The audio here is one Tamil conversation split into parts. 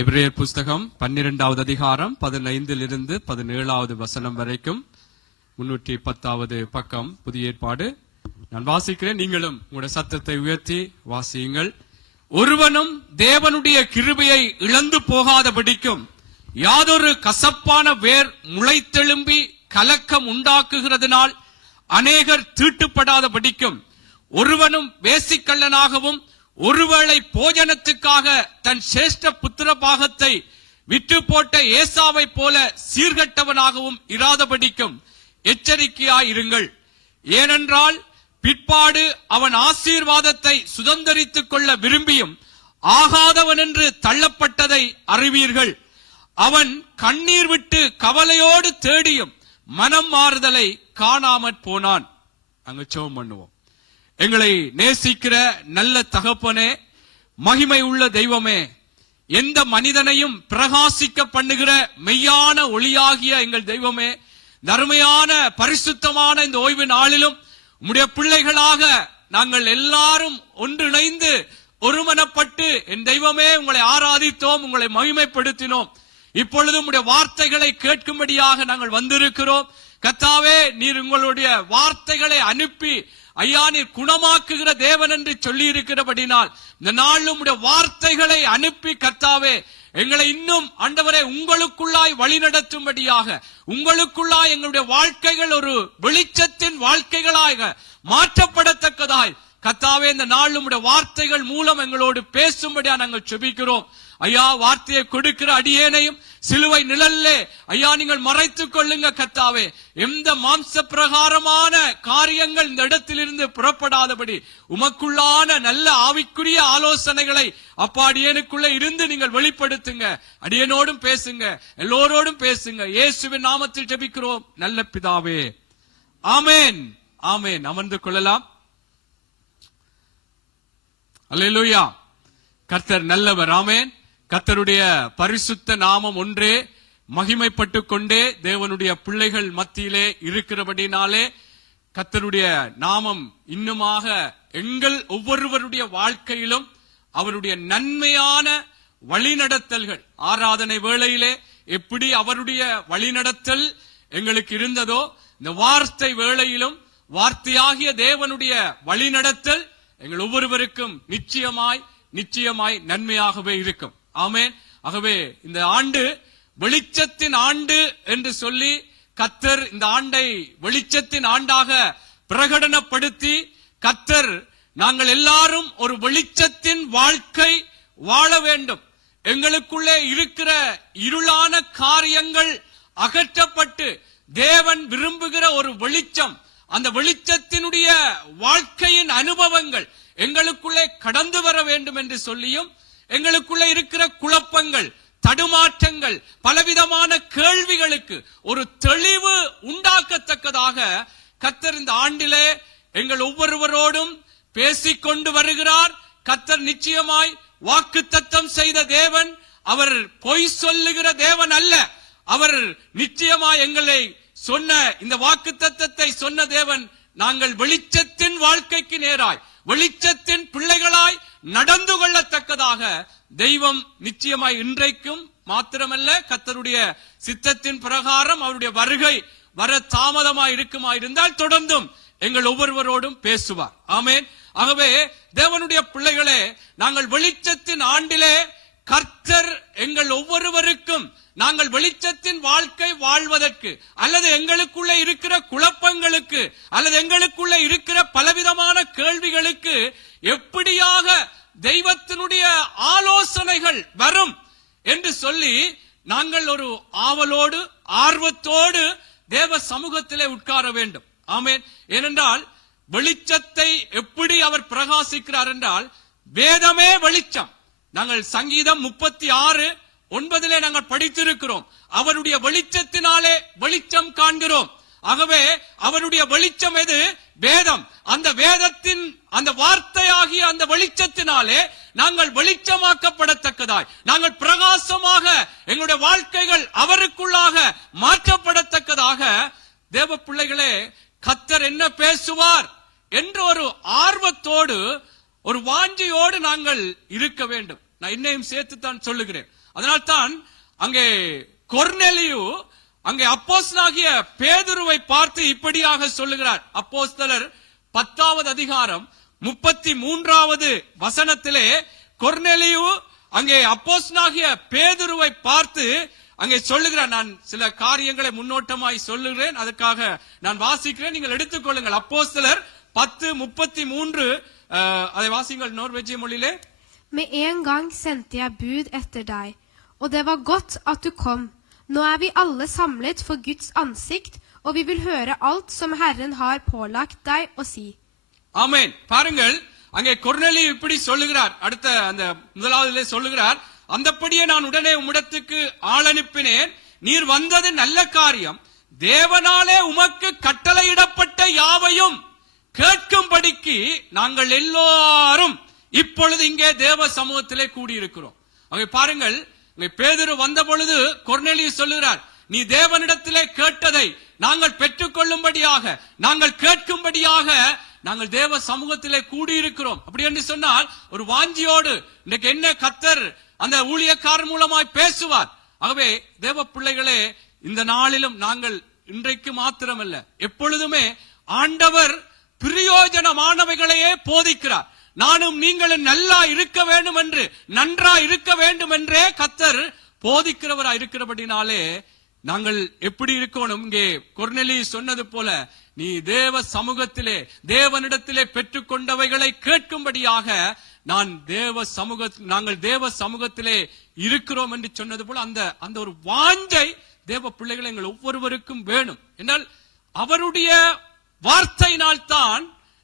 எபிரேயர் புஸ்தகம் 12வது அதிகாரம் 15 17 வசனம் வரைக்கும் 310வது பக்கம் புதிய ஏற்பாடு. நான் வாசிக்கிறேன், நீங்களும் உங்களுடைய சத்தத்தை உயர்த்தி வாசியுங்கள். ஒருவனும் தேவனுடைய கிருபையை இழந்து போகாதபடிக்கும் யாதொரு கசப்பான வேர் முளைத்தெழும்பி கலக்கம் உண்டாக்குகிறதுனால் அநேகர் தீட்டுப்படாதபடிக்கும் ஒருவனும் வேசிக்கள்ளனாகவும் ஒருவேளை போஜனத்துக்காக தன் சிரேஷ்ட புத்திர பாகத்தை விற்று போட்ட ஏசாவை போல சீர்கட்டவனாகவும் இராதபடிக்கும் எச்சரிக்கையாயிருங்கள். ஏனென்றால் பிற்பாடு அவன் ஆசீர்வாதத்தை சுதந்தரித்துக் கொள்ள விரும்பியும் ஆகாதவன் என்று தள்ளப்பட்டதை அறிவீர்கள். அவன் கண்ணீர் விட்டு கவலையோடு தேடியும் மனம் மாறுதலை காணாமற் போனான். அங்க ஜெபம் பண்ணுவோம். எங்களை நேசிக்கிற நல்ல தகப்பனே, மகிமை உள்ள தெய்வமே, எந்த மனிதனையும் பிரகாசிக்க பண்ணுகிற மெய்யான ஒளியாகிய எங்கள் தெய்வமே, தர்மையான பரிசுத்தமான இந்த ஓய்வு நாளிலும் உம்முடைய பிள்ளைகளாக நாங்கள் எல்லாரும் ஒன்றிணைந்து ஒருமனப்பட்டு என் தெய்வமே உங்களை ஆராதித்தோம், உங்களை மகிமைப்படுத்தினோம். இப்பொழுது உம்முடைய வார்த்தைகளை கேட்கும்படியாக நாங்கள் வந்திருக்கிறோம். கர்த்தாவே, நீர் உங்களுடைய வார்த்தைகளை அனுப்பி ஐயா நீர் குணமாக்குகிற தேவன் என்று சொல்லி இருக்கிறபடினால் இந்த நாளும் உடைய வார்த்தைகளை அனுப்பி கர்த்தாவே எங்களை இன்னும் ஆண்டவரே உங்களுக்குள்ளாய் வழி நடத்தும்படியாக, உங்களுக்குள்ளாய் எங்களுடைய வாழ்க்கைகள் ஒரு வெளிச்சத்தின் வாழ்க்கைகளாக மாற்றப்படத்தக்கதாய் கர்த்தாவே இந்த நாளும் உடைய வார்த்தைகள் மூலம் எங்களோடு பேசும்படியா நாங்கள் செபிக்கிறோம். ஐயா, வார்த்தையை கொடுக்கிற அடியேனையும் சிலுவை நிழல்லே ஐயா நீங்கள் மறைத்துக் கொள்ளுங்க கர்த்தாவே. எந்த மாம்ச பிரகாரமான காரியங்கள் இந்த இடத்திலிருந்து புறப்படாதபடி உமக்குள்ளான நல்ல ஆவிக்குரிய ஆலோசனைகளை அப்பா அடியேனுக்குள்ள இருந்து நீங்கள் வெளிப்படுத்துங்க. அடியேனோடும் பேசுங்க, எல்லோரோடும் பேசுங்க. இயேசுவின் நாமத்தில் ஜெபிக்கிறோம் நல்ல பிதாவே, ஆமென். ஆமென். அமர்ந்து கொள்ளலாம். அல்லேலூயா. கர்த்தர் நல்லவர். ஆமென். கர்த்தருடைய பரிசுத்த நாமம் ஒன்றே மகிமைப்பட்டு கொண்டே தேவனுடைய பிள்ளைகள் மத்தியிலே இருக்கிறபடினாலே கர்த்தருடைய நாமம் இன்னுமாக எங்கள் ஒவ்வொருவருடைய வாழ்க்கையிலும் அவருடைய நன்மையான வழிநடத்தல்கள், ஆராதனை வேளையிலே எப்படி அவருடைய வழிநடத்தல் எங்களுக்கு இருந்ததோ இந்த வார்த்தை வேளையிலும் வார்த்தையாகிய தேவனுடைய வழிநடத்தல் எங்கள் ஒவ்வொருவருக்கும் நிச்சயமாய் நன்மையாகவே இருக்கும். ஆமென். ஆகவே இந்த ஆண்டு வெளிச்சத்தின் ஆண்டு என்று சொல்லி கர்த்தர் இந்த ஆண்டை வெளிச்சத்தின் ஆண்டாக பிரகடனப்படுத்தி கர்த்தர் நாங்கள் எல்லாரும் ஒரு வெளிச்சத்தின் வாழ்க்கை வாழ வேண்டும், எங்களுக்குள்ளே இருக்கிற இருளான காரியங்கள் அகற்றப்பட்டு தேவன் விரும்புகிற ஒரு வெளிச்சம், அந்த வெளிச்சத்தினுடைய வாழ்க்கையின் அனுபவங்கள் எங்களுக்குள்ளே கடந்து வர வேண்டும் என்று சொல்லியும் எங்களுக்குள்ளே இருக்கிற குழப்பங்கள், தடுமாற்றங்கள், பலவிதமான கேள்விகளுக்கு ஒரு தெளிவு உண்டாக்கத்தக்கதாக கர்த்தர் இந்த ஆண்டிலே எங்கள் ஒவ்வொருவரோடும் பேசிக்கொண்டு வருகிறார். கர்த்தர் நிச்சயமாய் வாக்குத்தத்தம் செய்த தேவன், அவர் பொய் சொல்லுகிற தேவன் அல்ல. அவர் நிச்சயமாய் எங்களை சொன்ன இந்த வாக்குத்தத்தத்தை சொன்ன தேவன், நாங்கள் வெளிச்சத்தின் வாழ்க்கைக்கு நேராய் வெளிச்சத்தின் பிள்ளைகளாய் நடந்து கொள்ளத்தக்கதாக தெய்வம் நிச்சயமாய் இன்றைக்கும் மாத்திரமல்ல கர்த்தருடைய சித்தத்தின் பிரகாரம் அவருடைய வருகை வர தாமதமாய் இருக்குமாயிருந்தால் தொடர்ந்தும் எங்கள் ஒவ்வொருவரோடும் பேசுவார். ஆமென். ஆகவே தேவனுடைய பிள்ளைகளே, நாங்கள் வெளிச்சத்தின் ஆண்டிலே கர்த்தர் எங்கள் ஒவ்வொருவருக்கும் நாங்கள் வெளிச்சத்தின் வாழ்க்கை வாழ்வதற்கு அல்லது எங்களுக்குள்ளே இருக்கிற குழப்பங்களுக்கு அல்லது எங்களுக்குள்ளே இருக்கிற பலவிதமான கேள்விகளுக்கு எப்படியாக தெய்வத்தினுடைய ஆலோசனைகள் வரும் என்று சொல்லி நாங்கள் ஒரு ஆவலோடு ஆர்வத்தோடு தேவ சமூகத்திலே உட்கார வேண்டும். ஆமென். ஏனென்றால் வெளிச்சத்தை எப்படி அவர் பிரகாசிக்கிறார் என்றால் வேதமே வெளிச்சம். நாங்கள் சங்கீதம் 36:9 நாங்கள் படித்திருக்கிறோம். அவருடைய வெளிச்சத்தினாலே வெளிச்சம் காண்கிறோம். ஆகவே அவருடைய வெளிச்சம் எது? வேதம். அந்த வேதத்தின் அந்த வார்த்தையாகிய அந்த வெளிச்சத்தினாலே நாங்கள் வெளிச்சமாக்கப்படத்தக்கதாய், நாங்கள் பிரகாசமாக எங்களுடைய வாழ்க்கைகள் அவருக்குள்ளாக மாற்றப்படத்தக்கதாக தேவ பிள்ளைகளே கர்த்தர் என்ன பேசுவார் என்ற ஒரு ஆர்வத்தோடு ஒரு வாஞ்சையோடு நாங்கள் இருக்க வேண்டும். நான் இன்னையும் சேர்த்துத்தான் சொல்லுகிறேன். அதனால்தான் அங்கே கொர்நேலியு அங்கே அப்போஸ்தலனாகிய பேதுருவை பார்த்து இப்படியாக சொல்லுகிறார். அப்போஸ்தலர் 10வது அதிகாரம் 33வது வசனத்திலே கொர்நேலியு அங்கே அப்போஸ்தலனாகிய பேதுருவை பார்த்து அங்கே சொல்லுகிறார். நான் சில காரியங்களை முன்னோட்டமாய் சொல்லுகிறேன், அதுக்காக நான் வாசிக்கிறேன், நீங்கள் எடுத்துக்கொள்ளுங்கள். அப்போஸ்தலர் 10:33 அதை வாசிங்கள் நோர்வேஜிய மொழியிலே. Med en gang sendte jeg bud etter deg, og det var godt at du kom. Nå er vi alle samlet for Guds ansikt, og vi vil høre alt som Herren har pålagt deg å si. ஆமென். பாருங்கள், அங்கே கொர்நேலியு இப்படி சொல்லுகிறார். அடுத்த அந்த முதலாவதிலே சொல்லுகிறார், அந்தப்படியே நான் உடனே உம்மிடத்துக்கு ஆள் அனுப்பினேன். நீர் வந்தது நல்ல காரியம். தேவனாலே உமக்கு கட்டளையிடப்பட்ட யாவையும் கேட்கும்படிக்கு நாங்கள் எல்லாரும் இப்பொழுது இங்கே தேவ சமூகத்திலே கூடியிருக்கிறோம். அங்கே பாருங்கள், பேதுரு வந்த பொழுது கொர்நேலியு சொல்லுகிறார், நீ தேவனிடத்திலே கேட்டதை நாங்கள் பெற்றுக்கொள்ளும்படியாக, நாங்கள் கேட்கும்படியாக நாங்கள் தேவ சமூகத்திலே கூடியிருக்கிறோம். அப்படி என்று சொன்னால் ஒரு வாஞ்சியோடு இன்றைக்கு என்ன கர்த்தர் அந்த ஊழியக்காரர் மூலமாய் பேசுவார். ஆகவே தேவ பிள்ளைகளே, இந்த நாளிலும் நாங்கள் இன்றைக்கு மாத்திரமல்ல, எப்பொழுதுமே ஆண்டவர் பிரயோஜனமானவைகளையே போதிக்கிறார். நானும் நீங்களும் நல்லா இருக்க வேண்டும் என்று, நன்றா இருக்க வேண்டும் என்றே கர்த்தர் போதிக்கிறவராய் இருக்கிறபடினாலே நாங்கள் எப்படி இருக்கணும்? இங்கே கொர்நேலியு சொன்னது போல, நீ தேவ சமூகத்திலே தேவனிடத்திலே பெற்றுக்கொண்டவைகளை கேட்கும்படியாக நாங்கள் தேவ சமூகத்திலே இருக்கிறோம் என்று சொன்னது போல அந்த ஒரு வாஞ்சை தேவ பிள்ளைகளை எங்கள் ஒவ்வொருவருக்கும் வேணும். என்றால் அவருடைய வார்த்தையினால் தான்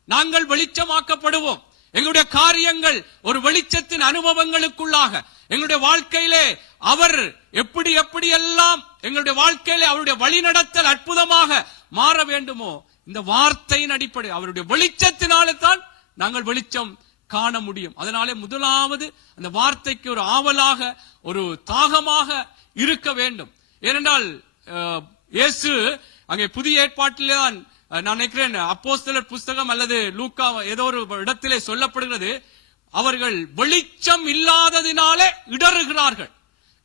நாங்கள் வெளிச்சமாக்கப்படுவோம். எங்களுடைய காரியங்கள் ஒரு வெளிச்சத்தின் அனுபவங்களுக்குள்ளாக எங்களுடைய வாழ்க்கையிலே அவர் எப்படி எல்லாம் எங்களுடைய வாழ்க்கையிலே அவருடைய வழிநடத்தல் அற்புதமாக மாற வேண்டுமோ, இந்த வார்த்தையின் அடிப்படை அவருடைய வெளிச்சத்தினாலே தான் நாங்கள் வெளிச்சம் காண முடியும். அதனாலே முதலாவது அந்த வார்த்தைக்கு ஒரு ஆவலாக, ஒரு தாகமாக இருக்க வேண்டும். ஏனென்றால் இயேசு அங்கே புதிய ஏற்பாட்டிலே தான் நான் நினைக்கிறேன், அப்போஸ்தலர் புஸ்தகம் அல்லது லூக்கா ஏதோ ஒரு இடத்திலே சொல்லப்படுகிறது, அவர்கள் வெளிச்சம் இல்லாததினாலே இடறுகிறார்கள்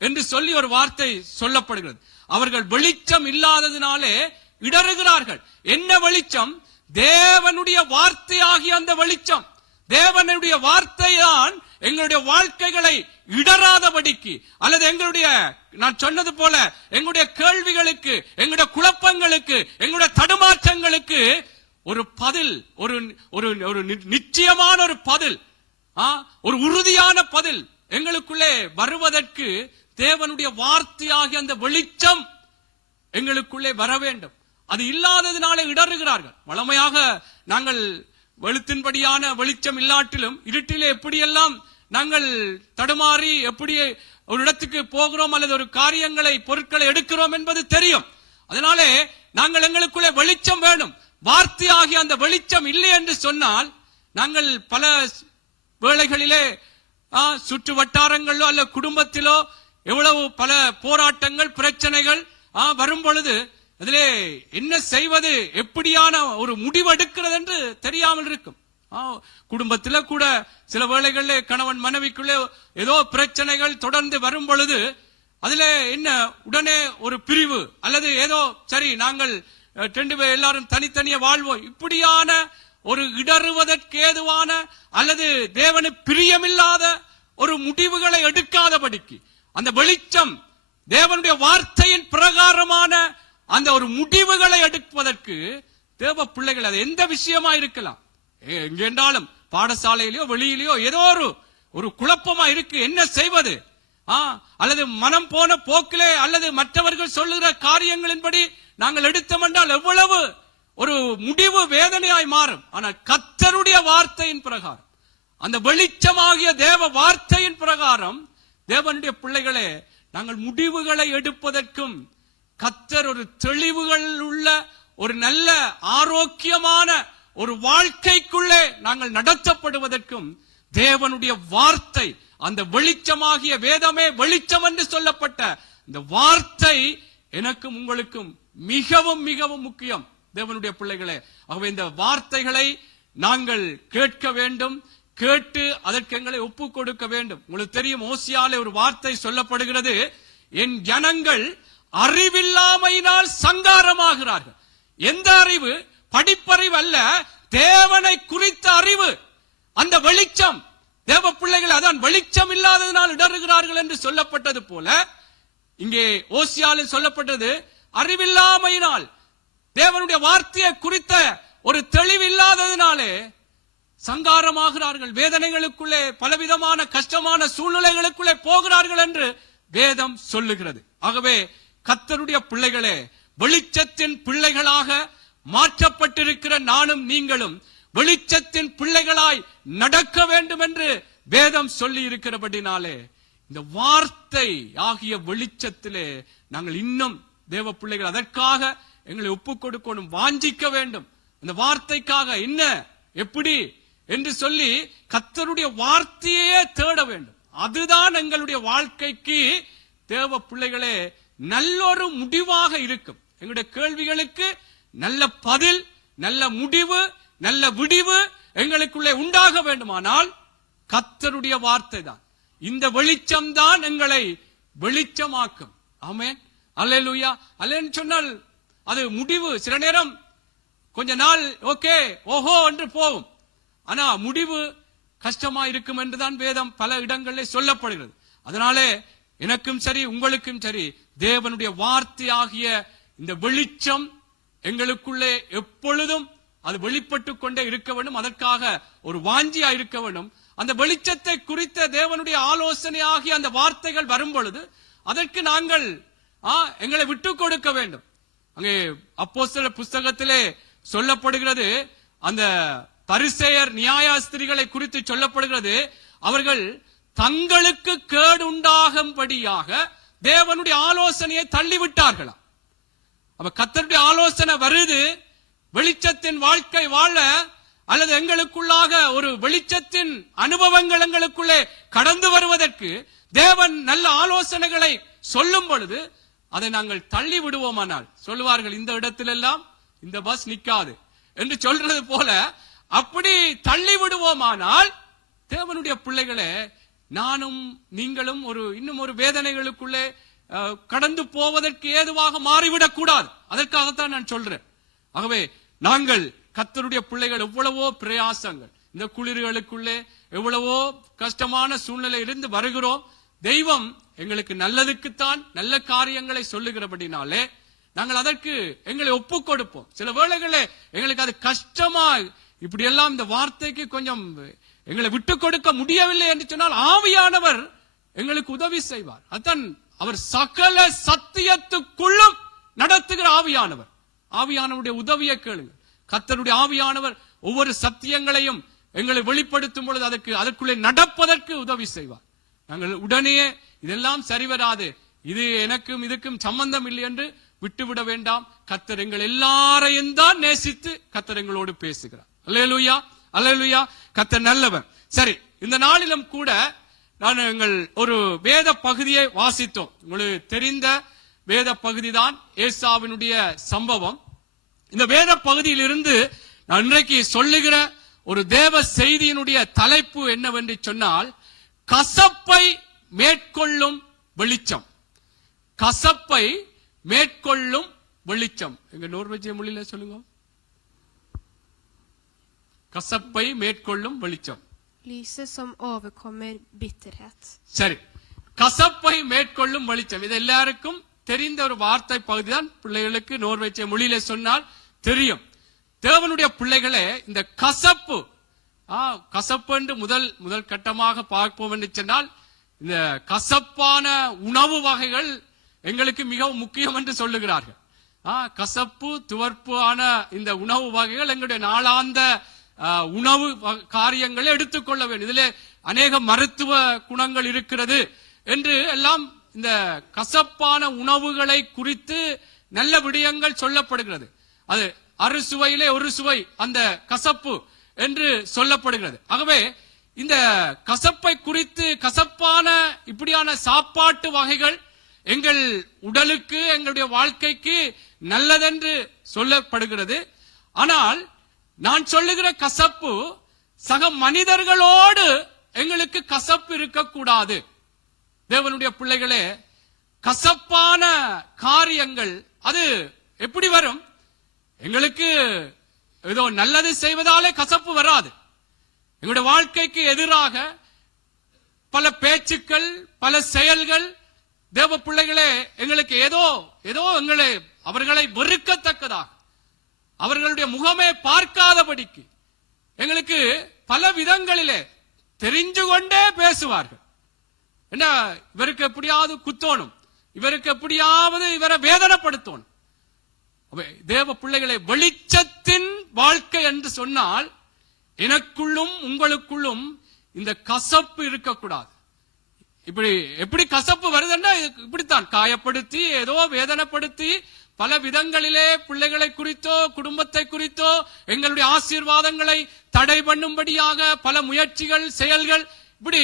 என்று சொல்லி ஒரு வார்த்தை சொல்லப்படுகிறது. அவர்கள் வெளிச்சம் இல்லாததினாலே இடறுகிறார்கள். என்ன வெளிச்சம்? தேவனுடைய வார்த்தையாகிய அந்த வெளிச்சம். தேவனுடைய வார்த்தை தான் எங்களுடைய வாழ்க்கைகளை இடராதபடிக்கு, அல்லது எங்களுடைய, நான் சொன்னது போல, எங்களுடைய கேள்விகளுக்கு, எங்களுடைய குழப்பங்களுக்கு, எங்களுடைய தடுமாற்றங்களுக்கு ஒரு பதில், ஒரு நிச்சயமான ஒரு பதில், ஒரு உறுதியான பதில் எங்களுக்குள்ளே வருவதற்கு தேவனுடைய வார்த்தையாகிய அந்த வெளிச்சம் எங்களுக்குள்ளே வர வேண்டும். அது இல்லாததினாலே இடறுகிறார்கள். வளமையாக நாங்கள் வெளுத்தின்படியான வெளிச்சம் இல்லாட்டிலும் இருட்டிலே எப்படியெல்லாம் நாங்கள் தடுமாறி எப்படி ஒரு இடத்துக்கு போகிறோம் அல்லது ஒரு காரியங்களை, பொருட்களை எடுக்கிறோம் என்பது தெரியும். அதனாலே நாங்கள் எங்களுக்குள்ளே வெளிச்சம் வேணும். வார்த்தையாகிய அந்த வெளிச்சம் இல்லை என்று சொன்னால் நாங்கள் பல வேளைகளிலே சுற்று வட்டாரங்களோ அல்ல குடும்பத்திலோ எவ்வளவு பல போராட்டங்கள், பிரச்சனைகள் வரும் பொழுது அதிலே என்ன செய்வது, எப்படியான ஒரு முடிவு எடுக்கிறது என்று தெரியாமல் இருக்கும். குடும்பத்தில கூட சில வேளைகளில் கணவன் மனைவிக்குள்ளே ஏதோ பிரச்சனைகள் தொடர்ந்து வரும் பொழுது அதிலே என்ன உடனே ஒரு பிரிவு, அல்லது ஏதோ சரி நாங்கள் ரெண்டு பேர் எல்லாரும் தனித்தனியே வாழ்வோம், இப்படியான ஒரு இடறுவதற்கு ஏதுவான அல்லது தேவனு பிரியமில்லாத ஒரு முடிவுகளை எடுக்காதபடிக்கு அந்த வெளிச்சம் தேவனுடைய வார்த்தையின் பிரகாரமான அந்த ஒரு முடிவுகளை எடுப்பதற்கு தேவ பிள்ளைகள், அது எந்த விஷயமா இருக்கலாம், எங்கென்றாலும் பாடசாலையிலயோ வெளியிலயோ ஏதோ ஒரு குழப்பமா இருக்கு, என்ன செய்வது, அல்லது மனம் போன போக்கிலே அல்லது மற்றவர்கள் சொல்லுகிற காரியங்களின்படி நாங்கள் எடுத்தோம் என்றால் எவ்வளவு ஒரு முடிவு வேதனையாய் மாறும். ஆனால் கர்த்தருடைய வார்த்தையின் பிரகாரம், அந்த வெளிச்சமாகிய தேவ வார்த்தையின் பிரகாரம் தேவனுடைய பிள்ளைகளே, நாங்கள் முடிவுகளை எடுப்பதற்கும் கர்த்தர் ஒரு தெளிவுகள் உள்ள ஒரு நல்ல ஆரோக்கியமான ஒரு வாழ்க்கைக்குள்ளே நாங்கள் நடத்தப்படுவதற்கும் தேவனுடைய வார்த்தை, அந்த வெளிச்சமாகிய வேதமே வெளிச்சம் என்று சொல்லப்பட்ட இந்த வார்த்தை எனக்கும் உங்களுக்கும் மிகவும் மிகவும் முக்கியம் தேவனுடைய பிள்ளைகளே. ஆகவே இந்த வார்த்தைகளை நாங்கள் கேட்க வேண்டும், கேட்டு அதற்கு எங்களை ஒப்பு கொடுக்க வேண்டும். உங்களுக்கு தெரியும், ஓசியாலே ஒரு வார்த்தை சொல்லப்படுகிறது, என் ஜனங்கள் அறிவில்லாமையினால் சங்காரமாகிறார்கள். எந்த அறிவு? படிப்பறிவு அல்ல, தேவனை குறித்த அறிவு. அந்த வெளிச்சம், தேவ பிள்ளைகள் அதான் வெளிச்சம் இல்லாததினால் இடறுகிறார்கள் என்று சொல்லப்பட்டது போல இங்கே ஓசியாவில் சொல்லப்பட்டது, அறிவில்லாமையினால், தேவனுடைய வார்த்தையை குறித்த ஒரு தெளிவு இல்லாததினாலே சங்காரமாகிறார்கள், வேதனைகளுக்குள்ளே பலவிதமான கஷ்டமான சூழ்நிலைகளுக்குள்ளே போகிறார்கள் என்று வேதம் சொல்லுகிறது. ஆகவே கர்த்தருடைய பிள்ளைகளே, வெளிச்சத்தின் பிள்ளைகளாக மாற்றப்பட்டிருக்கிற நானும் நீங்களும் வெளிச்சத்தின் பிள்ளைகளாய் நடக்க வேண்டும் என்று வேதம் சொல்லி இருக்கிறபடினாலே இந்த வார்த்தை ஆகிய வெளிச்சத்திலே நாங்கள் இன்னும் தேவ பிள்ளைகள் அதற்காக எங்களை ஒப்புக் கொடுக்கணும், வாஞ்சிக்க வேண்டும். அந்த வார்த்தைக்காக என்ன எப்படி என்று சொல்லி கர்த்தருடைய வார்த்தையே தேட வேண்டும். அதுதான் எங்களுடைய வாழ்க்கைக்கு தேவ பிள்ளைகளே நல்லொரு முடிவாக இருக்கும். எங்களுடைய கேள்விகளுக்கு நல்ல பதில், நல்ல முடிவு, நல்ல விடிவு எங்களுக்குள்ளே உண்டாக வேண்டுமானால் கர்த்தருடைய வார்த்தை தான். இந்த வெளிச்சம் தான் எங்களை வெளிச்சமாக்கும். ஆமென், அல்லேலூயா. அல்லேன்னு சொன்னால் அது முடிவு சில நேரம் கொஞ்ச நாள் ஓகே ஓஹோ என்று போகும், ஆனா முடிவு கஷ்டமா இருக்கும் என்றுதான் வேதம் பல இடங்களில் சொல்லப்படுகிறது. அதனாலே எனக்கும் சரி உங்களுக்கும் சரி தேவனுடைய வார்த்தை ஆகிய இந்த வெளிச்சம் எங்களுக்குள்ளே எப்பொழுதும் அது வெளிப்பட்டு கொண்டே இருக்க வேண்டும். அதற்காக ஒரு வாஞ்சியா இருக்க வேண்டும். அந்த வெளிச்சத்தை குறித்த தேவனுடைய ஆலோசனை ஆகிய அந்த வார்த்தைகள் வரும் பொழுது அதற்கு நாங்கள் எங்களை விட்டு கொடுக்க வேண்டும். அங்கே அப்போஸ்தலர் புஸ்தகத்திலே சொல்லப்படுகிறது, அந்த பரிசேயர் நியாயாஸ்திரிகளை குறித்து சொல்லப்படுகிறது, அவர்கள் தங்களுக்கு கேடு உண்டாகும்படியாக தேவனுடைய ஆலோசனையை தள்ளிவிட்டார்களாம். அப்ப கர்த்தருடைய ஆலோசனை வருது, வெளிச்சத்தின் வாழ்க்கை வாழ அல்லது எங்களுக்குள்ளாக ஒரு வெளிச்சத்தின் அனுபவங்கள் எங்களுக்குள்ளே கடந்து வருவதற்கு தேவன் நல்ல ஆலோசனைகளை சொல்லும் பொழுது அதை நாங்கள் தள்ளி விடுவோமானால், சொல்லுவார்கள் இந்த இடத்திலெல்லாம் இந்த பஸ் நிக்காது என்று சொல்றது போல, அப்படி தள்ளி விடுவோமானால் தேவனுடைய பிள்ளைகளே நானும் நீங்களும் இன்னும் ஒரு வேதனைகளுக்குள்ளே கடந்து போவதற்கு ஏதுவாக மாறிவிடக் கூடாது. அதற்காகத்தான் நான் சொல்றேன். ஆகவே நாங்கள் கர்த்தருடைய பிள்ளைகள் எவ்வளவோ பிரயாசங்கள், இந்த குளிர்களுக்குள்ளே எவ்வளவோ கஷ்டமான சூழ்நிலை இருந்து வருகிறோம். தெய்வம் எங்களுக்கு நல்லதுக்குத்தான் நல்ல காரியங்களை சொல்லுகிறபடினாலே நாங்கள் அதற்கு எங்களை ஒப்பு கொடுப்போம். சில வேளைகளே எங்களுக்கு அது கஷ்டமா இப்படி எல்லாம் இந்த வார்த்தைக்கு கொஞ்சம் எங்களை விட்டு கொடுக்க முடியவில்லை என்று சொன்னால் ஆவியானவர் எங்களுக்கு உதவி செய்வார். அதுதான் அவர் சகல சத்தியத்துக்குள்ளும் நடத்துகிற ஆவியானவர். ஆவியானவருடைய உதவியை கேளுங்கள். கர்த்தருடைய ஆவியானவர் ஒவ்வொரு சத்தியங்களையும் எங்களை வெளிப்படுத்தும் பொழுது அதற்குள்ளே நடப்பதற்கு உதவி செய்வார். நாங்கள் உடனே இதெல்லாம் சரிவராது, இது எனக்கும் இதுக்கும் சம்பந்தம் இல்லை என்று விட்டுவிட வேண்டாம். கர்த்தர் எங்கள் எல்லாரையும் தான் நேசித்து கர்த்தர் எங்களோடு பேசுகிறார். அல்லேலூயா, அல்லேலூயா. கர்த்தர் நல்லவர். சரி, இந்த நாளிலும் கூட எங்கள் ஒரு வேத பகுதியை வாசித்தோம். உங்களுக்கு தெரிந்த வேத பகுதி தான் ஏசாவினுடைய சம்பவம். இந்த வேத பகுதியிலிருந்து நான் இன்றைக்கு சொல்லுகிற ஒரு தேவ செய்தியினுடைய தலைப்பு என்னவென்று சொன்னால், கசப்பை மேற்கொள்ளும் வெளிச்சம். கசப்பை மேற்கொள்ளும் வெளிச்சம். எங்க நோர்வேஜிய மொழியில சொல்லுங்க, கசப்பை மேற்கொள்ளும் வெளிச்சம். Lyset som overkommer bitterhet. சரி, கசப்பை மேற்கொள்ளும் வெளிச்சம். இது எல்லாருக்கும் தெரிந்த ஒரு வார்த்தை பகுதி தான். பிள்ளைகளுக்கு நோர்வேஜிய மொழியில சொன்னால் தெரியும். தேவனுடைய பிள்ளைகளே, இந்த கசப்பு என்று முதல் கட்டமாக பார்ப்போம் என்று சொன்னால், இந்த கசப்பான உணவு வகைகள் எங்களுக்கு மிகவும் முக்கியம் என்று சொல்லுகிறார்கள். கசப்பு துவர்ப்பான இந்த உணவு வகைகள் எங்களுடைய நாளாந்த உணவு காரியங்களை எடுத்துக்கொள்ள வேண்டும். இதிலே அநேக மருத்துவ குணங்கள் இருக்கிறது என்று எல்லாம் இந்த கசப்பான உணவுகளை குறித்து நல்ல விடயங்கள் சொல்லப்படுகிறது. அது அறுசுவையிலே ஒரு சுவை அந்த கசப்பு என்று சொல்லப்படுகிறது. ஆகவே இந்த கசப்பை குறித்து, கசப்பான இப்படியான சாப்பாட்டு வகைகள் எங்கள் உடலுக்கு எங்களுடைய வாழ்க்கைக்கு நல்லதென்று சொல்லப்படுகிறது. ஆனால் நான் சொல்லுகிற கசப்பு சக மனிதர்களோடு எங்களுக்கு கசப்பு இருக்கக்கூடாது. தேவனுடைய பிள்ளைகளே, கசப்பான காரியங்கள் அது எப்படி வரும்? எங்களுக்கு ஏதோ நல்லது செய்வதாலே கசப்பு வராது. எங்களுடைய வாழ்க்கைக்கு எதிராக பல பேச்சுக்கள், பல செயல்கள், தேவ பிள்ளைகளே, எங்களுக்கு ஏதோ அவர்களை வெறுக்கத்தக்கதாக, அவர்களுடைய முகமே பார்க்காதபடிக்கு எங்களுக்கு பல விதங்களிலே தெரிஞ்சு கொண்டே பேசுவார்கள். என்ன, இவருக்கு எப்படியாவது குத்தோணும், இவருக்கு எப்படியாவது இவரை வேதனைப்படுத்தணும். தேவ பிள்ளைகளை, வெளிச்சத்தின் வாழ்க்கை என்று சொன்னால் எனக்குள்ளும் உங்களுக்குள்ளும் இந்த கசப்பு இருக்கக்கூடாது. எப்படி கசப்பு வருதுன்னா, இப்படித்தான் காயப்படுத்தி, ஏதோ வேதனைப்படுத்தி, பல விதங்களிலே பிள்ளைகளை குறித்தோ குடும்பத்தை குறித்தோ எங்களுடைய ஆசீர்வாதங்களை தடை பண்ணும்படியாக பல முயற்சிகள், செயல்கள், இப்படி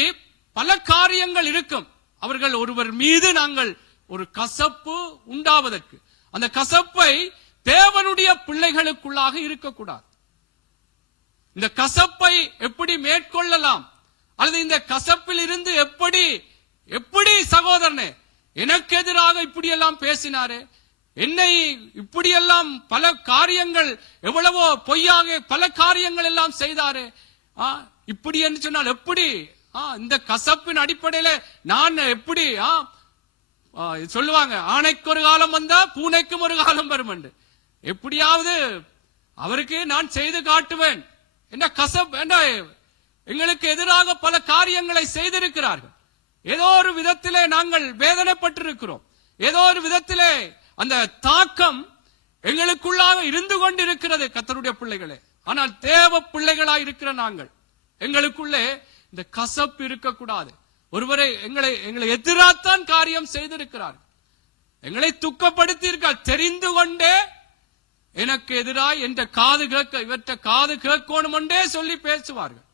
பல காரியங்கள் இருக்கும். அவர்கள் ஒருவர் மீது நாங்கள் ஒரு கசப்பு உண்டாவதற்கு, அந்த கசப்பை தேவனுடைய பிள்ளைகளுக்குள்ளாக இருக்கக்கூடாது. இந்த கசப்பை எப்படி மேற்கொள்ளலாம், அல்லது இந்த கசப்பில் இருந்து எப்படி சகோதரனே எனக்கு எதிராக இப்படியெல்லாம் பேசினாரே, என்னை இப்படியெல்லாம் பல காரியங்கள், எவ்வளவோ பொய்யாக பல காரியங்கள் எல்லாம் செய்தாரே, இப்படி என்று சொன்னால் எப்படி இந்த கசப்பின் அடிப்படையில நான் எப்படி சொல்லுவாங்க, ஆணைக்கு ஒரு காலம் வந்தா பூனைக்கும் ஒரு காலம் வரும் என்று, எப்படியாவது அவருக்கு நான் செய்து காட்டுவேன் என்ற கசப் என்ற எங்களுக்கு எதிராக பல காரியங்களை செய்திருக்கிறார்கள். ஏதோ ஒரு விதத்திலே நாங்கள் வேதனைப்பட்டிருக்கிறோம். ஏதோ ஒரு விதத்திலே அந்த தாக்கம் எங்களுக்குள்ளாக இருந்து கொண்டிருக்கிறது கர்த்தருடைய பிள்ளைகளே. ஆனால் தேவ பிள்ளைகளாய் இருக்கிற நாங்கள், எங்களுக்குள்ளே இந்த கசப்பு இருக்கக்கூடாது. ஒருவரை எங்களை எதிராத்தான் காரியம் செய்திருக்கிறார், எங்களை துக்கப்படுத்தி இருக்கார், தெரிந்து கொண்டே எனக்கு எதிராய் என்ற காது கேட்க, இவற்றை காது கேட்கணும் என்றே சொல்லி பேசுவார்கள்.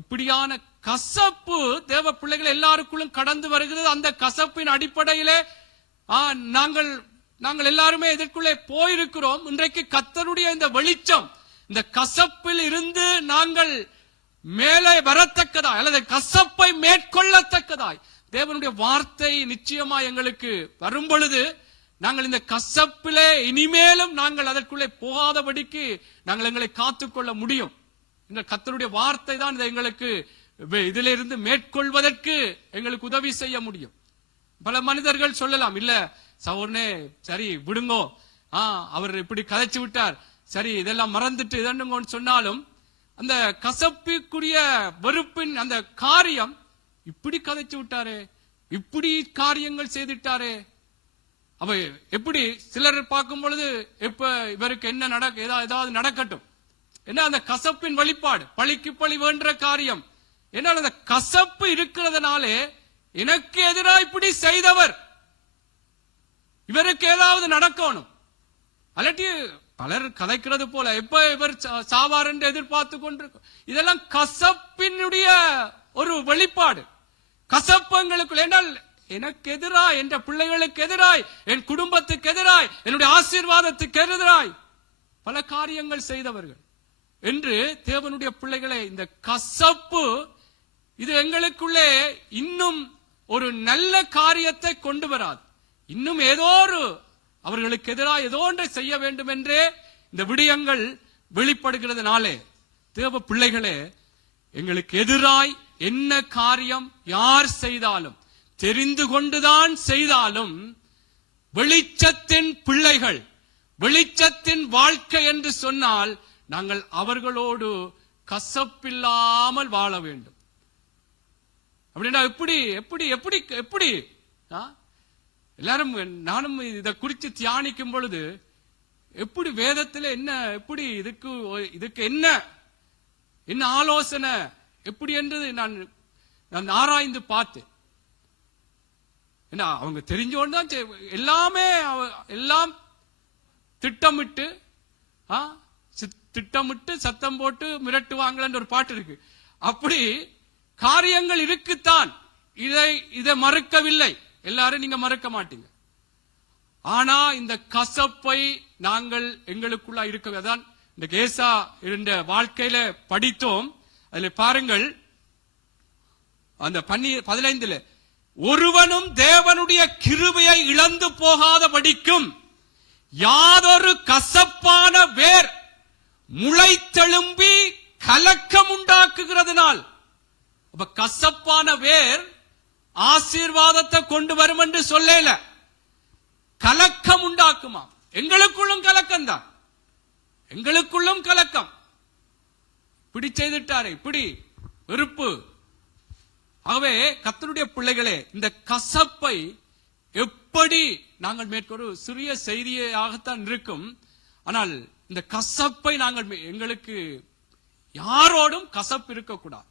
இப்படியான கசப்பு தேவ பிள்ளைகள் எல்லாருக்குள்ளும் கடந்து வருகிறது. அந்த கசப்பின் அடிப்படையிலே நாங்கள் எல்லாருமே இதற்குள்ளே போயிருக்கிறோம். இன்றைக்கு கர்த்தருடைய இந்த வெளிச்சம், இந்த கசப்பில் இருந்து நாங்கள் மேலே வரத்தக்கதாய், அல்லது கசப்பை மேற்கொள்ளத்தக்கதாய் தேவனுடைய வார்த்தை நிச்சயமா எங்களுக்கு வரும் பொழுது, நாங்கள் இந்த கசப்பிலே இனிமேலும் நாங்கள் அதற்குள்ளே போகாதபடிக்கு நாங்கள் எங்களை காத்துக்கொள்ள முடியும். இந்த கர்த்தருடைய வார்த்தை தான் எங்களுக்கு இதிலிருந்து மேற்கொள்வதற்கு எங்களுக்கு உதவி செய்ய முடியும். பல மனிதர்கள் சொல்லலாம், இல்ல சௌர்ணே சரி விடுங்கோ, அவர் இப்படி கதைச்சு விட்டார், சரி இதெல்லாம் மறந்துட்டு இதன்னுங்கன்னு சொன்னாலும், அந்த கசப்புக்குரிய வெறுப்பின் அந்த காரியம், இப்படி கதைச்சு விட்டாரே, இப்படி காரியங்கள் செய்துட்டாரே, அவ எப்படி சிலர் பார்க்கும் பொழுது எப்ப இவருக்கு என்ன ஏதாவது நடக்கட்டும், என்ன அந்த கசப்பின் வெளிப்பாடு, பழிக்கு பழி வேண்ட காரியம். என்னால் அந்த கசப்பு இருக்கிறதுனாலே எனக்கு எதிராக இப்படி செய்தவர், இவருக்கு ஏதாவது நடக்கணும், அல்லாட்டி பலர் கதைக்கிறது போல எப்ப இவர் சாவார் என்று எதிர்பார்த்து கொண்டிருக்கும். இதெல்லாம் கசப்பினுடைய ஒரு வெளிப்பாடு. கசப்பு எங்களுக்குள், என்றால் எனக்கு எதிராய், என்ற பிள்ளைகளுக்கு எதிராய், என் குடும்பத்துக்கு எதிராய், என்னுடைய ஆசீர்வாதத்துக்கு எதிராய் பல காரியங்கள் செய்தவர்கள் என்று தேவனுடைய பிள்ளைகளை, இந்த கசப்பு இது எங்களுக்குள்ளே இன்னும் ஒரு நல்ல காரியத்தை கொண்டு வராது. இன்னும் ஏதோ ஒரு அவர்களுக்கு எதிராக ஏதோ ஒன்றை செய்ய வேண்டும் என்றே இந்த விடயங்கள் வெளிப்படுகிறதுனாலே, தேவ பிள்ளைகளே, எங்களுக்கு எதிராய் என்ன காரியம் யார் செய்தாலும், தெரிந்து கொண்டுதான் செய்தாலும், வெளிச்சத்தின் பிள்ளைகள், வெளிச்சத்தின் வாழ்க்கை என்று சொன்னால் நாங்கள் அவர்களோடு கசப்பில்லாமல் வாழ வேண்டும். அப்படின்னா எப்படி எப்படி எப்படி எப்படி எல்லாரும், நானும் இதை குறித்து தியானிக்கும் பொழுது, எப்படி வேதத்தில் என்ன, எப்படி இதுக்கு என்ன ஆலோசனை எப்படி என்றது நான் ஆராய்ந்து பார்த்தேன். என்ன அவங்க தெரிஞ்சோன்னு எல்லாமே எல்லாம் திட்டமிட்டு சத்தம் போட்டு மிரட்டுவாங்கன்னு ஒரு பாட்டு இருக்கு. அப்படி காரியங்கள் இருக்குத்தான், இதை மறுக்கவில்லை, எல்லாரும் நீங்க மறுக்க மாட்டீங்க. ஆனா இந்த கசப்பை நாங்கள் எங்களுக்குள்ள இருக்க, அதான் இந்த கேசா இருந்த வாழ்க்கையில படித்தோம். அதுல பாருங்கள், அந்த 15 ஒருவனும் தேவனுடைய கிருபையை இழந்து போகாத படிக்கும் யாதொரு கசப்பான வேர் முளைத்தெழும்பி கலக்கம் உண்டாக்குகிறதுனால். அப்ப கசப்பான வேர் ஆசீர்வாதத்தை கொண்டு வரும் என்று சொல்லல, கலக்கம் உண்டாக்குமா. எங்களுக்குள்ளும் கலக்கம் தான், எங்களுக்குள்ளும் கலக்கம். இப்படி செய்துட்டாரே, இப்படி வெறுப்பு. ஆகவே கர்த்தருடைய பிள்ளைகளே, இந்த கசப்பை எப்படி நாங்கள் மேற்கொண்டு சிறிய செய்தியாகத்தான் இருக்கும். ஆனால் இந்த கசப்பை நாங்கள் எங்களுக்கு யாரோடும் கசப்பு இருக்கக்கூடாது,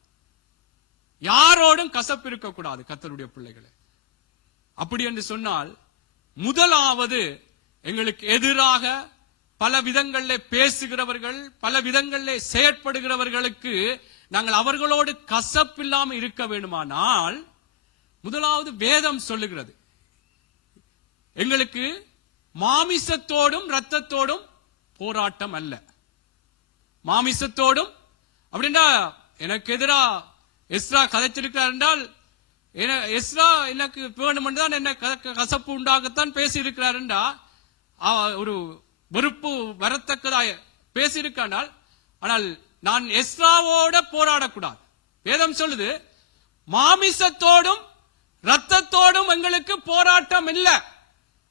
யாரோடும் கசப்பு இருக்கக்கூடாது கர்த்தருடைய பிள்ளைகளே. அப்படி என்று சொன்னால், முதலாவது எங்களுக்கு எதிராக பல விதங்களில் பேசுகிறவர்கள், பல விதங்களில் செயற்படுகிறவர்களுக்கு நாங்கள் அவர்களோடு கசப்பில்லாமல் இருக்க வேண்டுமானால், முதலாவது வேதம் சொல்லுகிறது, எங்களுக்கு மாமிசத்தோடும் இரத்தத்தோடும் போராட்டம் அல்ல. மாமிசத்தோடும் அப்படின்னா, எனக்கு எதிரா எஸ்ரா கதைச்சிருக்கிறார் என்றால், எஸ்ரா எனக்கு வேணும் தான் என்ன கசப்பு உண்டாகத்தான் பேசி இருக்கிறார் என்றா, ஒரு வெறுப்பு வரத்தக்கதாய் பேசியிருக்கானால், ஆனால் நான் எஸ்ராவோட போராடக்கூடாது. வேதம் சொல்லுது, மாமிசத்தோடும் ரத்தத்தோடும் எங்களுக்கு போராட்டம் இல்ல.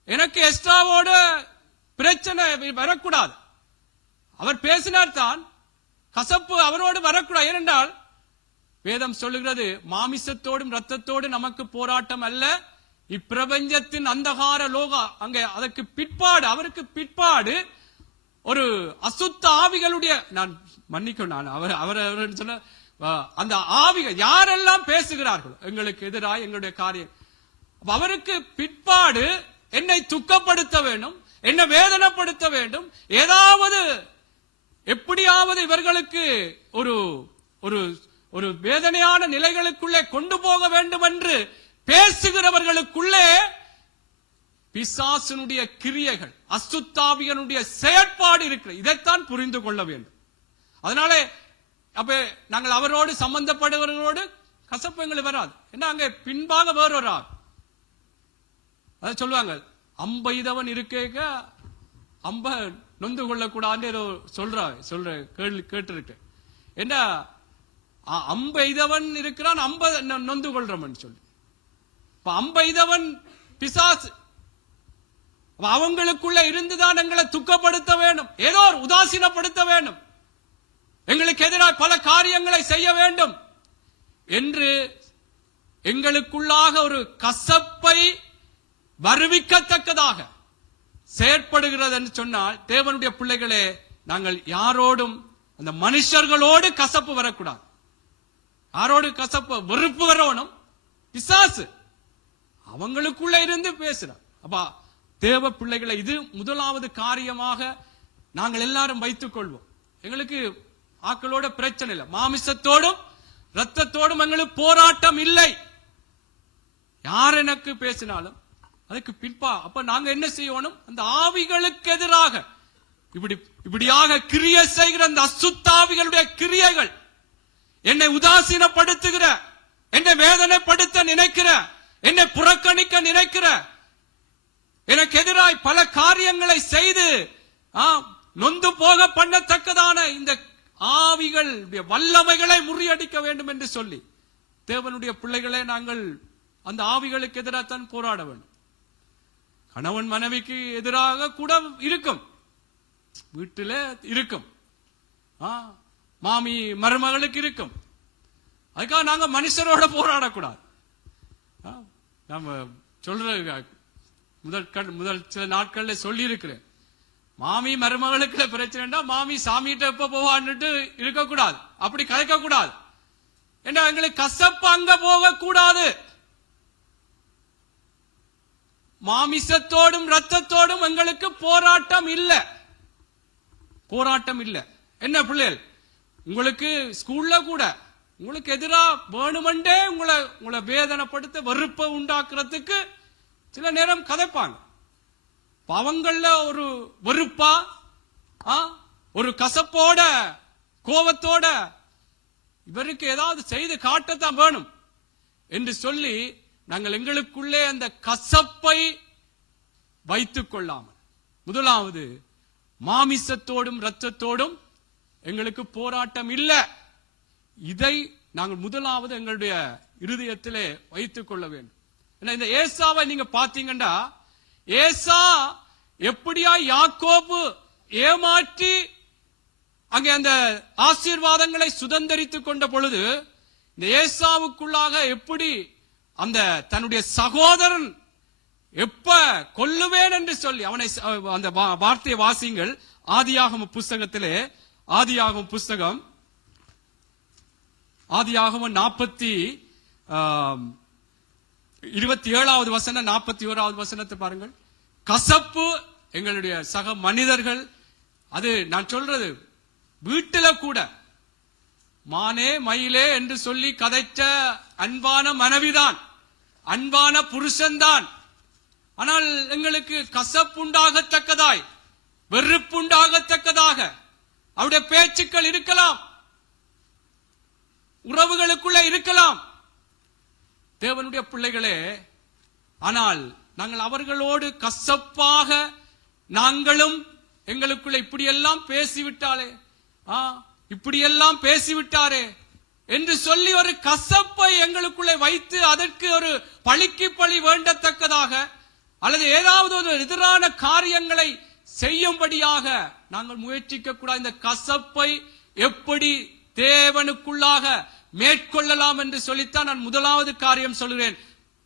எனக்கு எஸ்ராவோட பிரச்சனை வரக்கூடாது. அவர் பேசினார் தான், கசப்பு அவரோடு வரக்கூடாது. ஏனென்றால் வேதம் சொல்லுகிறது, மாமிசத்தோடும் ரத்தத்தோடும் நமக்கு போராட்டம் அல்ல, இப்பிரபஞ்சத்தின் அந்தகார லோகா. அங்கே அதற்கு பிற்பாடு, அவருக்கு பிற்பாடு ஒரு அசுத்த ஆவிகளுடைய, நான் மன்னிக்கும், நான் அவர் சொன்ன அந்த ஆவிகள் யாரெல்லாம் பேசுகிறார்கள் எங்களுக்கு எதிராக எங்களுடைய காரியம், அவருக்கு பிற்பாடு என்னை துக்கப்படுத்த வேண்டும், என்னை வேதனைப்படுத்த வேண்டும், ஏதாவது எப்படியாவது இவர்களுக்கு ஒரு ஒரு ஒரு வேதனையான நிலைகளுக்குள்ளே கொண்டு போக வேண்டும் என்று பேசுகிறவர்களுக்குள்ளே பிசாசினுடைய கிரியைகள், அசுத்தாவியனுடைய செயற்பாடு இருக்கிறது. இதைத்தான் புரிந்து கொள்ள வேண்டும். அதனாலே அப்ப நாங்கள் அவரோடு சம்பந்தப்படுகிறவர்களோடு கசப்பு எங்களுக்கு வராது. என்ன, அங்கே பின்பாக வேறொரு ஆள் அதை சொல்லுவாங்க, அம்பைதவன் இருக்க அம்ப நொந்து கொள்ளக்கூடாது சொல்ற கேட்டிருக்கு. என்ன, அம்பைதவன் இருக்கிறான், அம்ப நொந்து கொள்றவன் சொல்லி. அம்பைதவன் பிசாசு, அவங்களுக்குள்ள இருந்துதான் எங்களை துக்கப்படுத்த வேண்டும், ஏதோ ஒரு உதாசீனப்படுத்த வேண்டும், எங்களுக்கு எதிராக பல காரியங்களை செய்ய வேண்டும் என்று எங்களுக்குள்ளாக ஒரு கசப்பை வருவிக்கத்தக்கதாக செயற்படுகிறது என்று சொன்னால், தேவனுடைய பிள்ளைகளே, நாங்கள் யாரோடும், அந்த மனுஷர்களோடு கசப்பு வரக்கூடாது. யாரோடு கசப்பு வெறுப்பு வரணும், பிசாசு அவங்களுக்குள்ள இருந்து பேசுறார். அப்ப தேவ பிள்ளைகளை, இது முதலாவது காரியமாக நாங்கள் எல்லாரும் வைத்துக் கொள்வோம். எங்களுக்கு ஆக்களோட பிரச்சனை இல்லை, மாமிசத்தோடும் ரத்தத்தோடும் எங்களுக்கு போராட்டம் இல்லை. யார் எனக்கு பேசினாலும் அதுக்கு பின்பா. அப்ப நாங்க என்ன செய்யணும், அந்த ஆவிகளுக்கு எதிராக இப்படியாக கிரியை செய்கிற அந்த அசுத்தாவிகளுடைய கிரியைகள், என்னை உதாசீனப்படுத்துகிற, என்னை வேதனைப்படுத்த நினைக்கிற, என்னை புறக்கணிக்க நினைக்கிற, எனக்கு எதிராய் பல காரியங்களை செய்து நொந்து போக பண்ணத்தக்கதான இந்த ஆவிகள் வல்லமைகளை முறியடிக்க வேண்டும் என்று சொல்லி, தேவனுடைய பிள்ளைகளே, நாங்கள் அந்த ஆவிகளுக்கு எதிராகத்தான் போராட வேண்டும். கணவன் மனைவிக்கு எதிராக கூட இருக்கும், வீட்டில இருக்கும், மாமி மருமகளுக்கு இருக்கும். அதுக்காக நாங்க மனுஷரோட போராடக்கூடாது. நம்ம சொல்ற முதல் சில நாட்கள்ல சொல்லி இருக்கிறேன், மாமி மருமகளுக்கு பிரச்சனைனா மாமி சாமிகிட்ட எப்ப போவான்னுட்டு இருக்கக்கூடாது, அப்படி கலைக்க கூடாது. ஏன்னா எங்களுக்கு கசப்பு அங்க போக கூடாது. மாமிசத்தோடும் ரத்தத்தோடும் எங்களுக்கு போராட்டம் இல்லை, போராட்டம் இல்லை. என்ன பிள்ளைகள், உங்களுக்கு ஸ்கூல்ல கூட உங்களுக்கு எதிராக வேணுமெண்டே உங்களை வேதனைப்படுத்த வெறுப்பை உண்டாக்குறதுக்கு சில நேரம் கதைப்பாங்க. அவங்கள ஒரு வெறுப்பா ஒரு கசப்போட கோபத்தோட இவருக்கு ஏதாவது செய்து காட்டத்தான் வேணும் என்று சொல்லி நாங்கள் எங்களுக்குள்ளே அந்த கசப்பை வைத்துக் கொள்ளாமல், முதலாவது மாமிசத்தோடும் இரத்தத்தோடும் எங்களுக்கு போராட்டம் இல்லை. இதை நாங்கள் முதலாவது எங்களுடைய இருதயத்திலே வைத்துக் கொள்ள வேண்டும். இந்த ஏசாவை நீங்க பாத்தீங்கன்னா, ஏசா எப்படியா யாக்கோபு ஏமாற்றி அங்கே அந்த ஆசீர்வாதங்களை சுதந்தரித்துக் கொண்ட பொழுது, இந்த ஏசாவுக்குள்ளாக எப்படி அந்த தன்னுடைய சகோதரன் எப்ப கொல்லுவேன் என்று சொல்லி அவனை அந்த வார்த்தையை வாசிங்கள். ஆதியாகம புஸ்தகத்திலே, ஆதியாகம புஸ்தகம், ஆதியாகம 27வது வசனம் 41வது வசனத்தை பாருங்கள். கசப்பு எங்களுடைய சக மனிதர்கள், அது நான் சொல்றது வீட்டில கூட மானே மயிலே என்று சொல்லி கதைச்ச அன்பான மனைவிதான், அன்பான புருஷன்தான். ஆனால் எங்களுக்கு கசப்புண்டாகத்தக்கதாய், வெறுப்புண்டாகத்தக்கதாக அவருடைய பேச்சுக்கள் இருக்கலாம், உறவுகளுக்குள்ள இருக்கலாம். தேவனுடைய பிள்ளைகளே, ஆனால் நாங்கள் அவர்களோடு கசப்பாக நாங்களும் எங்களுக்குள்ள இப்படியெல்லாம் பேசிவிட்டாலே, இப்படியெல்லாம் பேசிவிட்டாரே என்று சொல்லி ஒரு கசப்பை எங்களுக்குள்ளே வைத்து அதற்கு ஒரு பழிக்கு பழி வேண்டத்தக்கதாக அல்லது ஏதாவது ஒரு எதிரான காரியங்களை செய்யும்படியாக நாங்கள் முயற்சிக்க கூடாது. இந்த கசப்பை எப்படி தேவனுக்குள்ளாக மேற்கொள்ளலாம் என்று சொல்லித்தான் நான் முதலாவது காரியம் சொல்கிறேன்.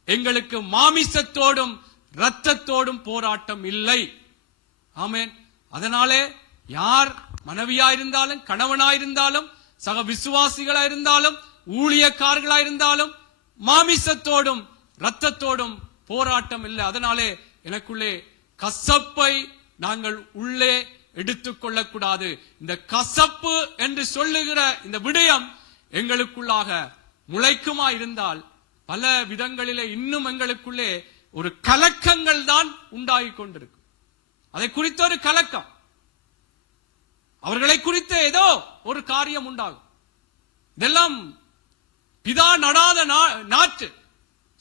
எங்களுக்கு மாமிசத்தோடும் இரத்தத்தோடும் போராட்டம் இல்லை. ஆமென். அதனாலே யார் மனைவியாயிருந்தாலும் கணவனாயிருந்தாலும் சக விசுவாசிகளாயிருந்தாலும் ஊழியக்காரர்களாயிருந்தாலும் மாமிசத்தோடும் இரத்தத்தோடும் போராட்டம் இல்லை. அதனாலே எனக்குள்ளே கசப்பை நாங்கள் உள்ளே எடுத்துக்கொள்ளக்கூடாது. இந்த கசப்பு என்று சொல்லுகிற இந்த விடயம் எங்களுக்குள்ளாக முளைக்குமா இருந்தால் பல விதங்களிலே இன்னும் எங்களுக்குள்ளே ஒரு கலக்கங்கள் தான் உண்டாகி கொண்டிருக்கும். அதை குறித்த ஒரு கலக்கம், அவர்களை குறித்த ஏதோ ஒரு காரியம் உண்டாகும். இதெல்லாம் பிதா நடாத நாற்று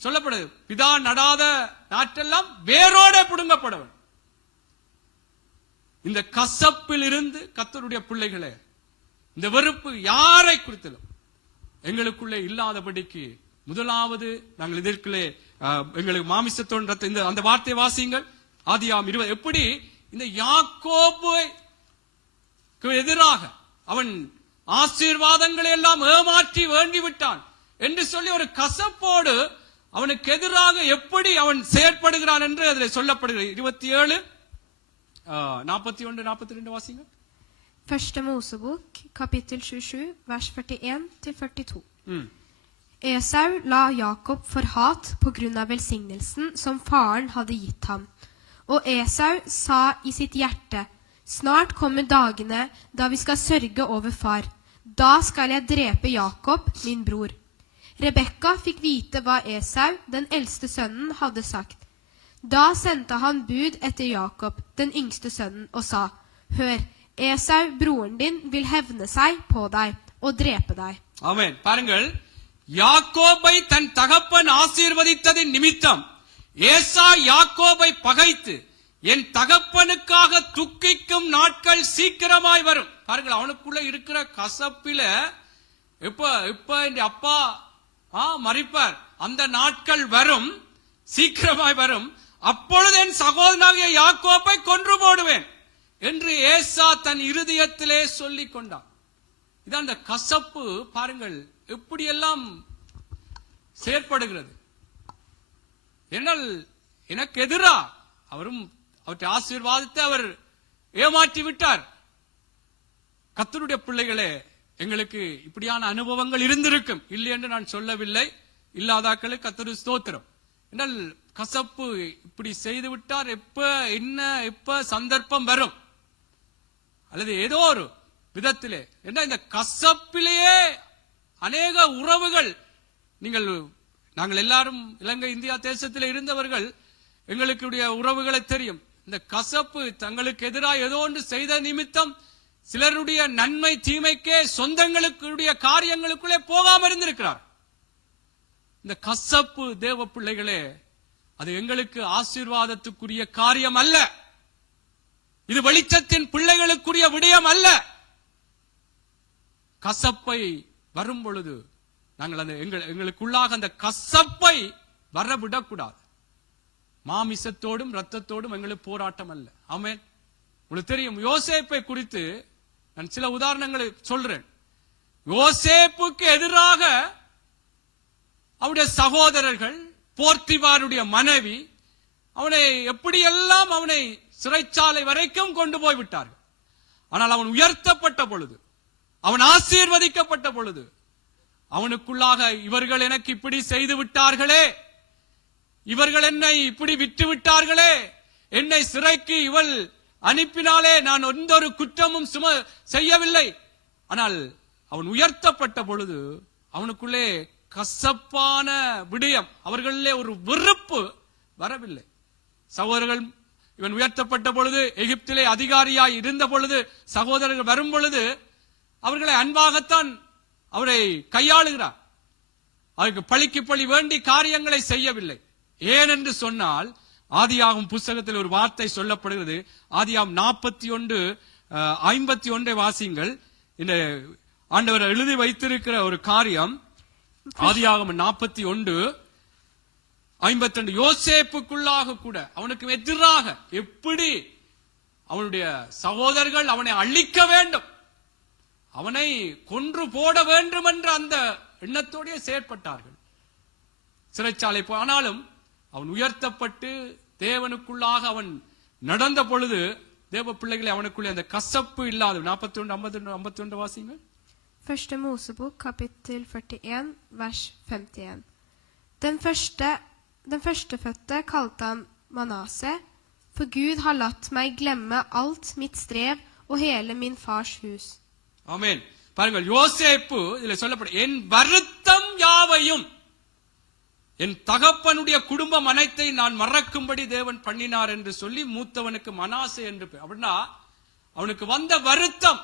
சொல்லப்படுது. பிதா நடாத நாற்றெல்லாம் வேரோட புடுங்கப்பட வேண்டும். இந்த கசப்பில் இருந்து கர்த்தருடைய பிள்ளைகளே, இந்த வெறுப்பு யாரை குறித்திலும் எங்களுக்குள்ளே இல்லாதபடிக்கு முதலாவது நாங்கள் இதற்குள்ளே எங்களுக்கு மாமிசத்தோன்ற அந்த வார்த்தை வாசியுங்கள். ஆதியாகமம் 20. எப்படி இந்த யாக்கோபுக்கு எதிராக அவன் ஆசீர்வாதங்களை எல்லாம் ஏமாற்றி வேண்டி விட்டான் என்று சொல்லி ஒரு கசப்போடு அவனுக்கு எதிராக எப்படி அவன் செயற்படுகிறான் என்று அதில் சொல்லப்படுகிறது. 27, 41, 42 வாசிங்க. Første Mosebok, kapittel 27, vers 41-42. Esau la Jakob for hat på grunn av velsignelsen som faren hadde gitt ham. Og Esau sa i sitt hjerte, snart kommer dagene da vi skal sørge over far. Da skal jeg drepe Jakob, min bror. Rebekka fikk vite hva Esau, den eldste sønnen, hadde sagt. Da sendte han bud etter Jakob, den yngste sønnen, og sa, hør, Esau, broren din, vil hevne seg på deg og drepe deg. Amen. பாருங்கள், யாக்கோபை தன் தகப்பன் ஆசீர்வதித்ததின் நிமித்தம் ஏசா யாக்கோபை பகைத்து என் தகப்பனுக்காக துக்கிக்கும் நாட்கள் சீக்கிரமாய் வரும். பாருங்கள், அவனுக்குள்ள இருக்கிற கசப்பில இப்ப என் அப்பா மரிப்பார், அந்த நாட்கள் வரும், சீக்கிரமாய் வரும், அப்பொழுது என் சகோதரனாகிய யாக்கோபை கொன்று போடுவேன் என்று ஏசா தன் இருதயத்திலே சொல்லிக் கொண்டான். இதான் அந்த கசப்பு. பாருங்கள் எப்படியெல்லாம் செயற்படுகிறது. என்னால் எனக்கு எதிரா அவரும் அவற்றை ஆசீர்வாதத்தை அவர் ஏமாற்றி விட்டார். கர்த்தருடைய பிள்ளைகளே, எங்களுக்கு இப்படியான அனுபவங்கள் இருந்திருக்கும், இல்லை என்று நான் சொல்லவில்லை. இல்லாதாக்களுக்கு கர்த்தருக்கு ஸ்தோத்திரம். என்றால் கசப்பு இப்படி செய்து விட்டார், எப்ப சந்தர்ப்பம் வரும் அல்லது ஏதோ ஒரு விதத்திலே என்ன இந்த கசப்பிலேயே அநேக உறவுகள், நாங்கள் எல்லாரும் இலங்கை இந்தியா தேசத்தில் இருந்தவர்கள், எங்களுடைய உறவுகளை தெரியும். இந்த கசப்பு தங்களுக்கு எதிராக ஏதோ ஒன்று செய்த நிமித்தம் சிலருடைய நன்மை தீமைக்கே சொந்தங்களுக்குடைய காரியங்களுக்குள்ளே போகாம இருந்திருக்கிறார். இந்த கசப்பு தேவ பிள்ளைகளே, அது எங்களுக்கு ஆசீர்வாதத்துக்குரிய காரியம் அல்ல. இது வெளிச்சத்தின் பிள்ளைகளுக்குரிய விடயம் அல்ல. கசப்பை வரும் பொழுது நாங்கள் அந்த எங்களுக்குள்ளாக அந்த கசப்பை வரவிடக்கூடாது. மாமிசத்தோடும் ரத்தத்தோடும் எங்களுக்கு போராட்டம் அல்ல. ஆமென். உங்களுக்கு தெரியும், யோசேப்பை குறித்து நான் சில உதாரணங்களை சொல்றேன். யோசேப்புக்கு எதிராக அவருடைய சகோதரர்கள், போர்த்திவாருடைய மனைவி அவனை எப்படியெல்லாம் அவனை சிறைச்சாலை வரைக்கும் கொண்டு போய் விட்டார்கள். ஆனால் அவன் உயர்த்தப்பட்ட பொழுது, அவன் ஆசீர்வதிக்கப்பட்ட பொழுது, அவனுக்குள்ளாக இவர்கள் எனக்கு இப்படி செய்து விட்டார்களே, இவர்கள் என்னை இப்படி விட்டு விட்டார்களே, என்னை சிறைக்கு இவள் அனுப்பினாலே நான் எந்த ஒரு குற்றமும் செய்யவில்லை. ஆனால் அவன் உயர்த்தப்பட்ட பொழுது அவனுக்குள்ளே கசப்பான விடயம், அவர்களிலே ஒரு வெறுப்பு வரவில்லை. சகோதரர்கள், இவன் உயர்த்தப்பட்ட பொழுது, எகிப்திலே அதிகாரியாய் இருந்த பொழுது, சகோதரர்கள் வரும் பொழுது அவர்களை அன்பாகத்தான் அவரை கையாளுகிறார். அவருக்கு பழிக்கு பழி வேண்டி காரியங்களை செய்யவில்லை. ஏனென்று சொன்னால், ஆதியாகமம் புஸ்தகத்தில் ஒரு வார்த்தை சொல்லப்படுகிறது. ஆதியாகமம் 41:51 வாசியுங்கள். இந்த ஆண்டவர் எழுதி வைத்திருக்கிற ஒரு காரியம், ஆதியாகமம் 41:52. யோசேப்புக்குள்ளாக கூட அவனுக்கு எதிராக எப்படி அவனுடைய சகோதரர்கள் அவனை அழிக்க வேண்டும், அவனை கொன்று போட வேண்டும் என்ற அந்த எண்ணத்தோடே செயற்பட்டார்கள். சிறைச்சாலை ஆனாலும் அவன் உயர்த்தப்பட்டு தேவனுக்குள்ளாக அவன் நடந்த பொழுது, தேவ பிள்ளைகளை அவனுக்குள்ளே அந்த கசப்பு இல்லாத 41:51 வாசியுங்கள். 1. Mosebok kapittel 41 vers 51. Den førstefødte kalte han Manasse, for Gud har latt meg glemme alt mitt strev og hele min fars hus. ஆமென். பாருங்கள், யோசேப்பு இதில் சொல்லப்படும், என் வருத்தம் யாவையும் என் தகப்பனுடைய குடும்பம் அனைத்தை நான் மறக்கும்படி தேவன் பண்ணினார் என்று சொல்லி மூத்தவனுக்கு மனாசே என்று பேர். அப்படின்னா அவனுக்கு வந்த வருத்தம்,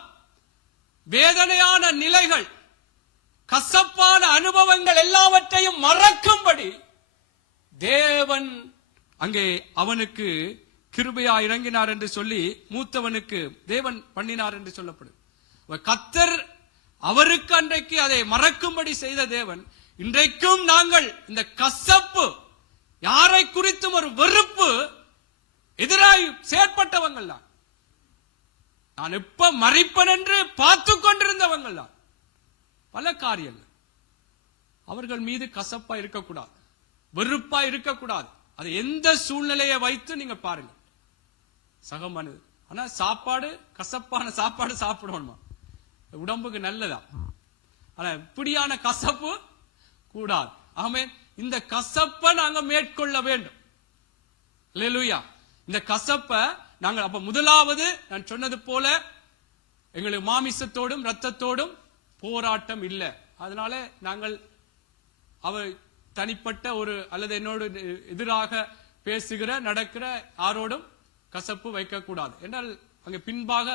வேதனையான நிலைகள், கசப்பான அனுபவங்கள் எல்லாவற்றையும் மறக்கும்படி தேவன் அங்கே அவனுக்கு கிருபையா இறங்கினார் என்று சொல்லி மூத்தவனுக்கு தேவன் பண்ணினார் என்று சொல்லப்படும். கர்த்தர் அவருக்கு அன்றைக்கு அதை மறக்கும்படி செய்த தேவன், இன்றைக்கும் நாங்கள் இந்த கசப்பு, யாரை குறித்தும் ஒரு வெறுப்பு எதிராய் செயற்பட்டவங்கள் தான், நான் எப்ப மறிப்பன் என்று பார்த்து கொண்டிருந்தவங்கள் தான். பல காரியங்கள் அவர்கள் மீது கசப்பா இருக்கக்கூடாது, வெறுப்பா இருக்கக்கூடாது. அது எந்த சூழ்நிலையை வைத்து நீங்க பாருங்க, சகமானது. ஆனா சாப்பாடு, கசப்பான சாப்பாடு சாப்பிடணுமா, உடம்புக்கு நல்லதா. ஆனா இப்படியான கசப்பு கூடாது. ஆமென். இந்த கசப்பை நாங்க மேற்கொள்ள வேண்டும். அல்லேலூயா. இந்த கசப்பை நாங்கள் அப்ப முதலாவது நான் சொன்னது போல எங்களுக்கு மாமிசத்தோடும் ரத்தத்தோடும் போராட்டம் இல்லை. அதனால நாங்கள் அவர் தனிப்பட்ட ஒரு அல்லது என்னோடு எதிராக பேசுகிற நடக்கிற யாரோடும் கசப்பு வைக்க கூடாது என்றால் அங்க பின்பாக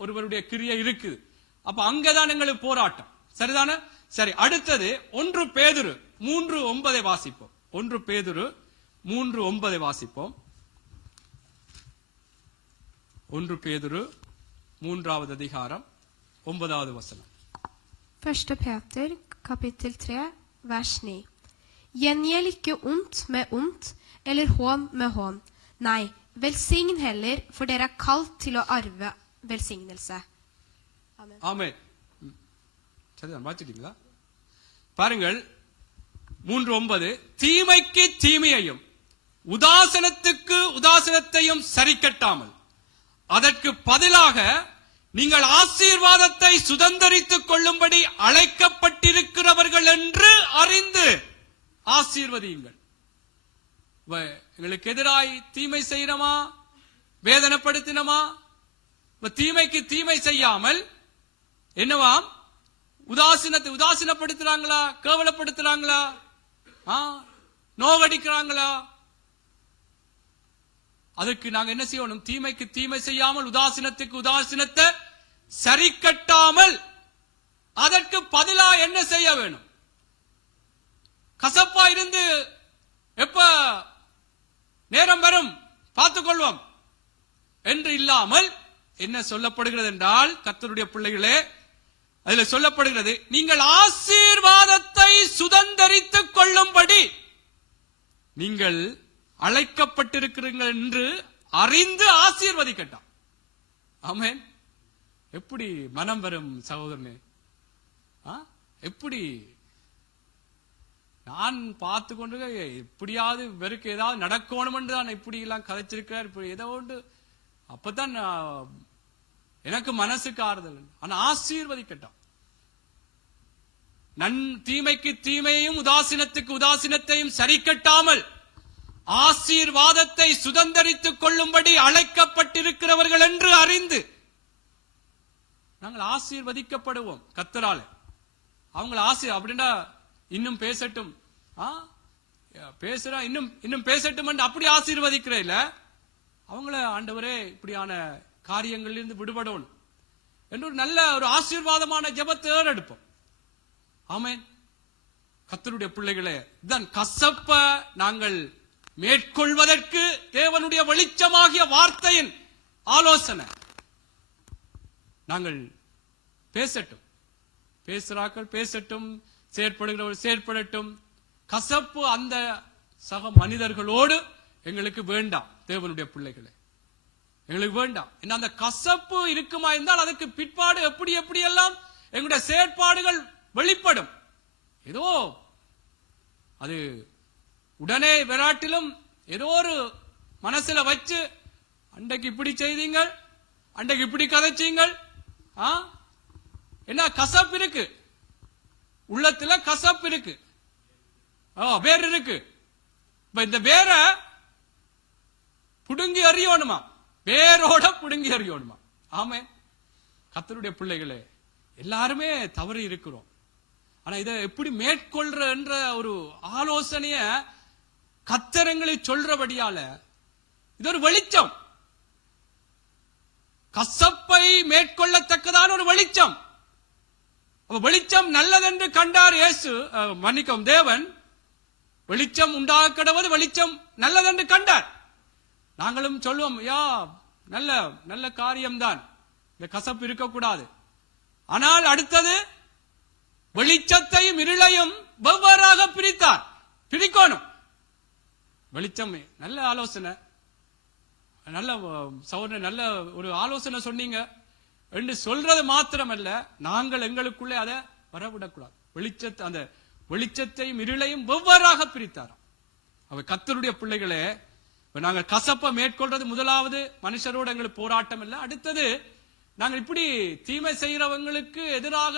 ஒருவருடைய கிரியை இருக்குது. அப்ப அங்கதான் எங்களுக்கு போராட்டம். சரிதானே? சரி, அடுத்தது 1 பேதுரு 3:9 வாசிப்போம். 1 பேதுரு 3:9 வாசிப்போம். 1 பேதுரு 3வது அதிகாரம் 9வது வசனம். 1. Peter kapittel 3 vers 9. Gjengjeld ikke ondt med ondt, eller hån med hån. Nei, velsign heller, for dere er kalt til å arve velsignelse. Amen. ஆமென். சரிதான், வாசிட்டீங்களா? பாருங்கள் 3:9. தீமைக்கு தீமையையும் உதாசனத்துக்கு உதாசனத்தையும் சரிக்கட்டாமல் அதற்கு பதிலாக நீங்கள் ஆசீர்வாதத்தை சுதந்தரித்துக் கொள்ளும்படி அழைக்கப்பட்டிருக்கிறவர்கள் என்று அறிந்து ஆசீர்வதியுங்கள். எங்களுக்கு எதிராய் தீமை செய்யணுமா, வேதனைப்படுத்தினமா, தீமைக்கு தீமை செய்யாமல் என்னவாம், உதாசீனப்படுத்துறாங்களா, கேவலப்படுத்துறாங்களா, நோகடிக்கிறாங்களா, அதுக்கு நாங்க என்ன செய்யணும்? தீமைக்கு தீமை செய்யாமல் உதாசீனத்துக்கு உதாசீனத்தை சரி கட்டாமல் அதற்கு பதிலா என்ன செய்ய வேணும்? கசப்பா இருந்து எப்ப நேரம் வரும் பார்த்துக் கொள்வோம் என்று இல்லாமல் என்ன சொல்லப்படுகிறது என்றால், கர்த்தருடைய பிள்ளைகளே, அதில் சொல்லப்படுகிறது, நீங்கள் ஆசீர்வாதத்தை சுதந்தரித்துக் கொள்ளும்படி நீங்கள் அழைக்கப்பட்டிருக்கிறீர்கள் என்று அறிந்து ஆசீர்வதிக்கட்டும். ஆமென். எப்படி மனம் வரும் சகோதரனே? எப்படி நான் பார்த்து கொண்டு எப்படியாவது இவருக்கு ஏதாவது நடக்கணும் என்று தான் இப்படி எல்லாம் கதைச்சிருக்கிறார், இப்படி ஏதோ ஒன்று, அப்பதான் எனக்கு மனசுக்கு ஆறுதல். ஆனா ஆசீர்வதிக்கட்டும். தீமைக்கு தீமையையும் உதாசீனத்துக்கு உதாசீனத்தையும் சரி கட்டாமல் ஆசீர்வாதத்தை சுதந்தரித்துக் கொள்ளும்படி அழைக்கப்பட்டிருக்கிறவர்கள் என்று அறிந்து நாங்கள் ஆசீர்வதிக்கப்படுவோம் கர்த்தரால. அவங்க அப்படின்னா இன்னும் பேசட்டும், பேசுறா இன்னும் பேசட்டும் என்று அப்படி ஆசீர்வதிக்கிற இல்ல, அவங்கள ஆண்டவரே இப்படியான காரியங்களில் இருந்து விடுபடணும் என்று ஒரு நல்ல ஒரு ஆசீர்வாதமான ஜெபத்தை எடுப்போம். ஆமென். கர்த்தருடைய பிள்ளைகளே, இதன் கசப்ப நாங்கள் மேற்கொள்வதற்கு தேவனுடைய வெளிச்சமாகிய வார்த்தையின் ஆலோசனை நாங்கள் பேசட்டும். பேசுறாக்கள் பேசட்டும், செயற்படுகிறவர்கள் செயற்படட்டும். கசப்பு அந்த சக மனிதர்களோடு எங்களுக்கு வேண்டாம். தேவனுடைய பிள்ளைகளே, எங்களுக்கு வேண்டாம். என்ன அந்த கசப்பு இருக்குமா இருந்தால் அதுக்கு பிற்பாடு எப்படி எல்லாம் எங்களுடைய செயற்பாடுகள் வெளிப்படும். ஏதோ அது உடனே விராட்டிலும் ஏதோ ஒரு மனசுல வச்சு அன்றைக்கு இப்படி செய்தீங்கள், அன்றைக்கு இப்படி கதைச்சீங்கள், என்ன கசப்பு இருக்கு, உள்ளத்துல கசப்பு இருக்கு, வேர் இருக்கு. இந்த வேற புடுங்கி அறியணுமா? வேரோட புடுங்கி அறியணுமா? ஆமே. கர்த்தருடைய பிள்ளைகளே, எல்லாருமே தவறு இருக்கிறோம். ஆனா இதை எப்படி மேற்கொள்ற என்ற ஒரு ஆலோசனைய கர்த்தரங்களை சொல்றபடியால இது ஒரு வெளிச்சம், கசப்பை மேற்கொள்ளத்தக்கதான ஒரு வெளிச்சம். வெளிச்சம் நல்லதென்று கண்டார் இயேசு, மன்னிக்கவும் தேவன். வெளிச்சம் உண்டாக்கடுவது வெளிச்சம் நல்லதென்று கண்டார். நாங்களும் சொல்லுவோம், யா நல்ல நல்ல காரியம்தான், இந்த கசப்பு இருக்கக்கூடாது. ஆனால் அடுத்தது வெளிச்சத்தையும் இருளையும் வெவ்வேறாக பிரித்தார். பிரிக்கணும். வெளிச்சம் நல்ல ஆலோசனை, நல்ல சகோதரன், நல்ல ஒரு ஆலோசனை சொன்னீங்க என்று சொல்றது மாத்திரமல்ல, நாங்கள் எங்களுக்குள்ளே அதை வரவிடக்கூடாது. அந்த வெளிச்சத்தையும் இருளையும் வெவ்வேறாக பிரித்தாராம். அவ கர்த்தருடைய பிள்ளைகளே, நாங்கள் கசப்பை மேற்கொள்றது முதலாவது மனுஷரோடு எங்களுக்கு போராட்டம் இல்லை. அடுத்தது நாங்கள் இப்படி தீமை செய்யறவங்களுக்கு எதிராக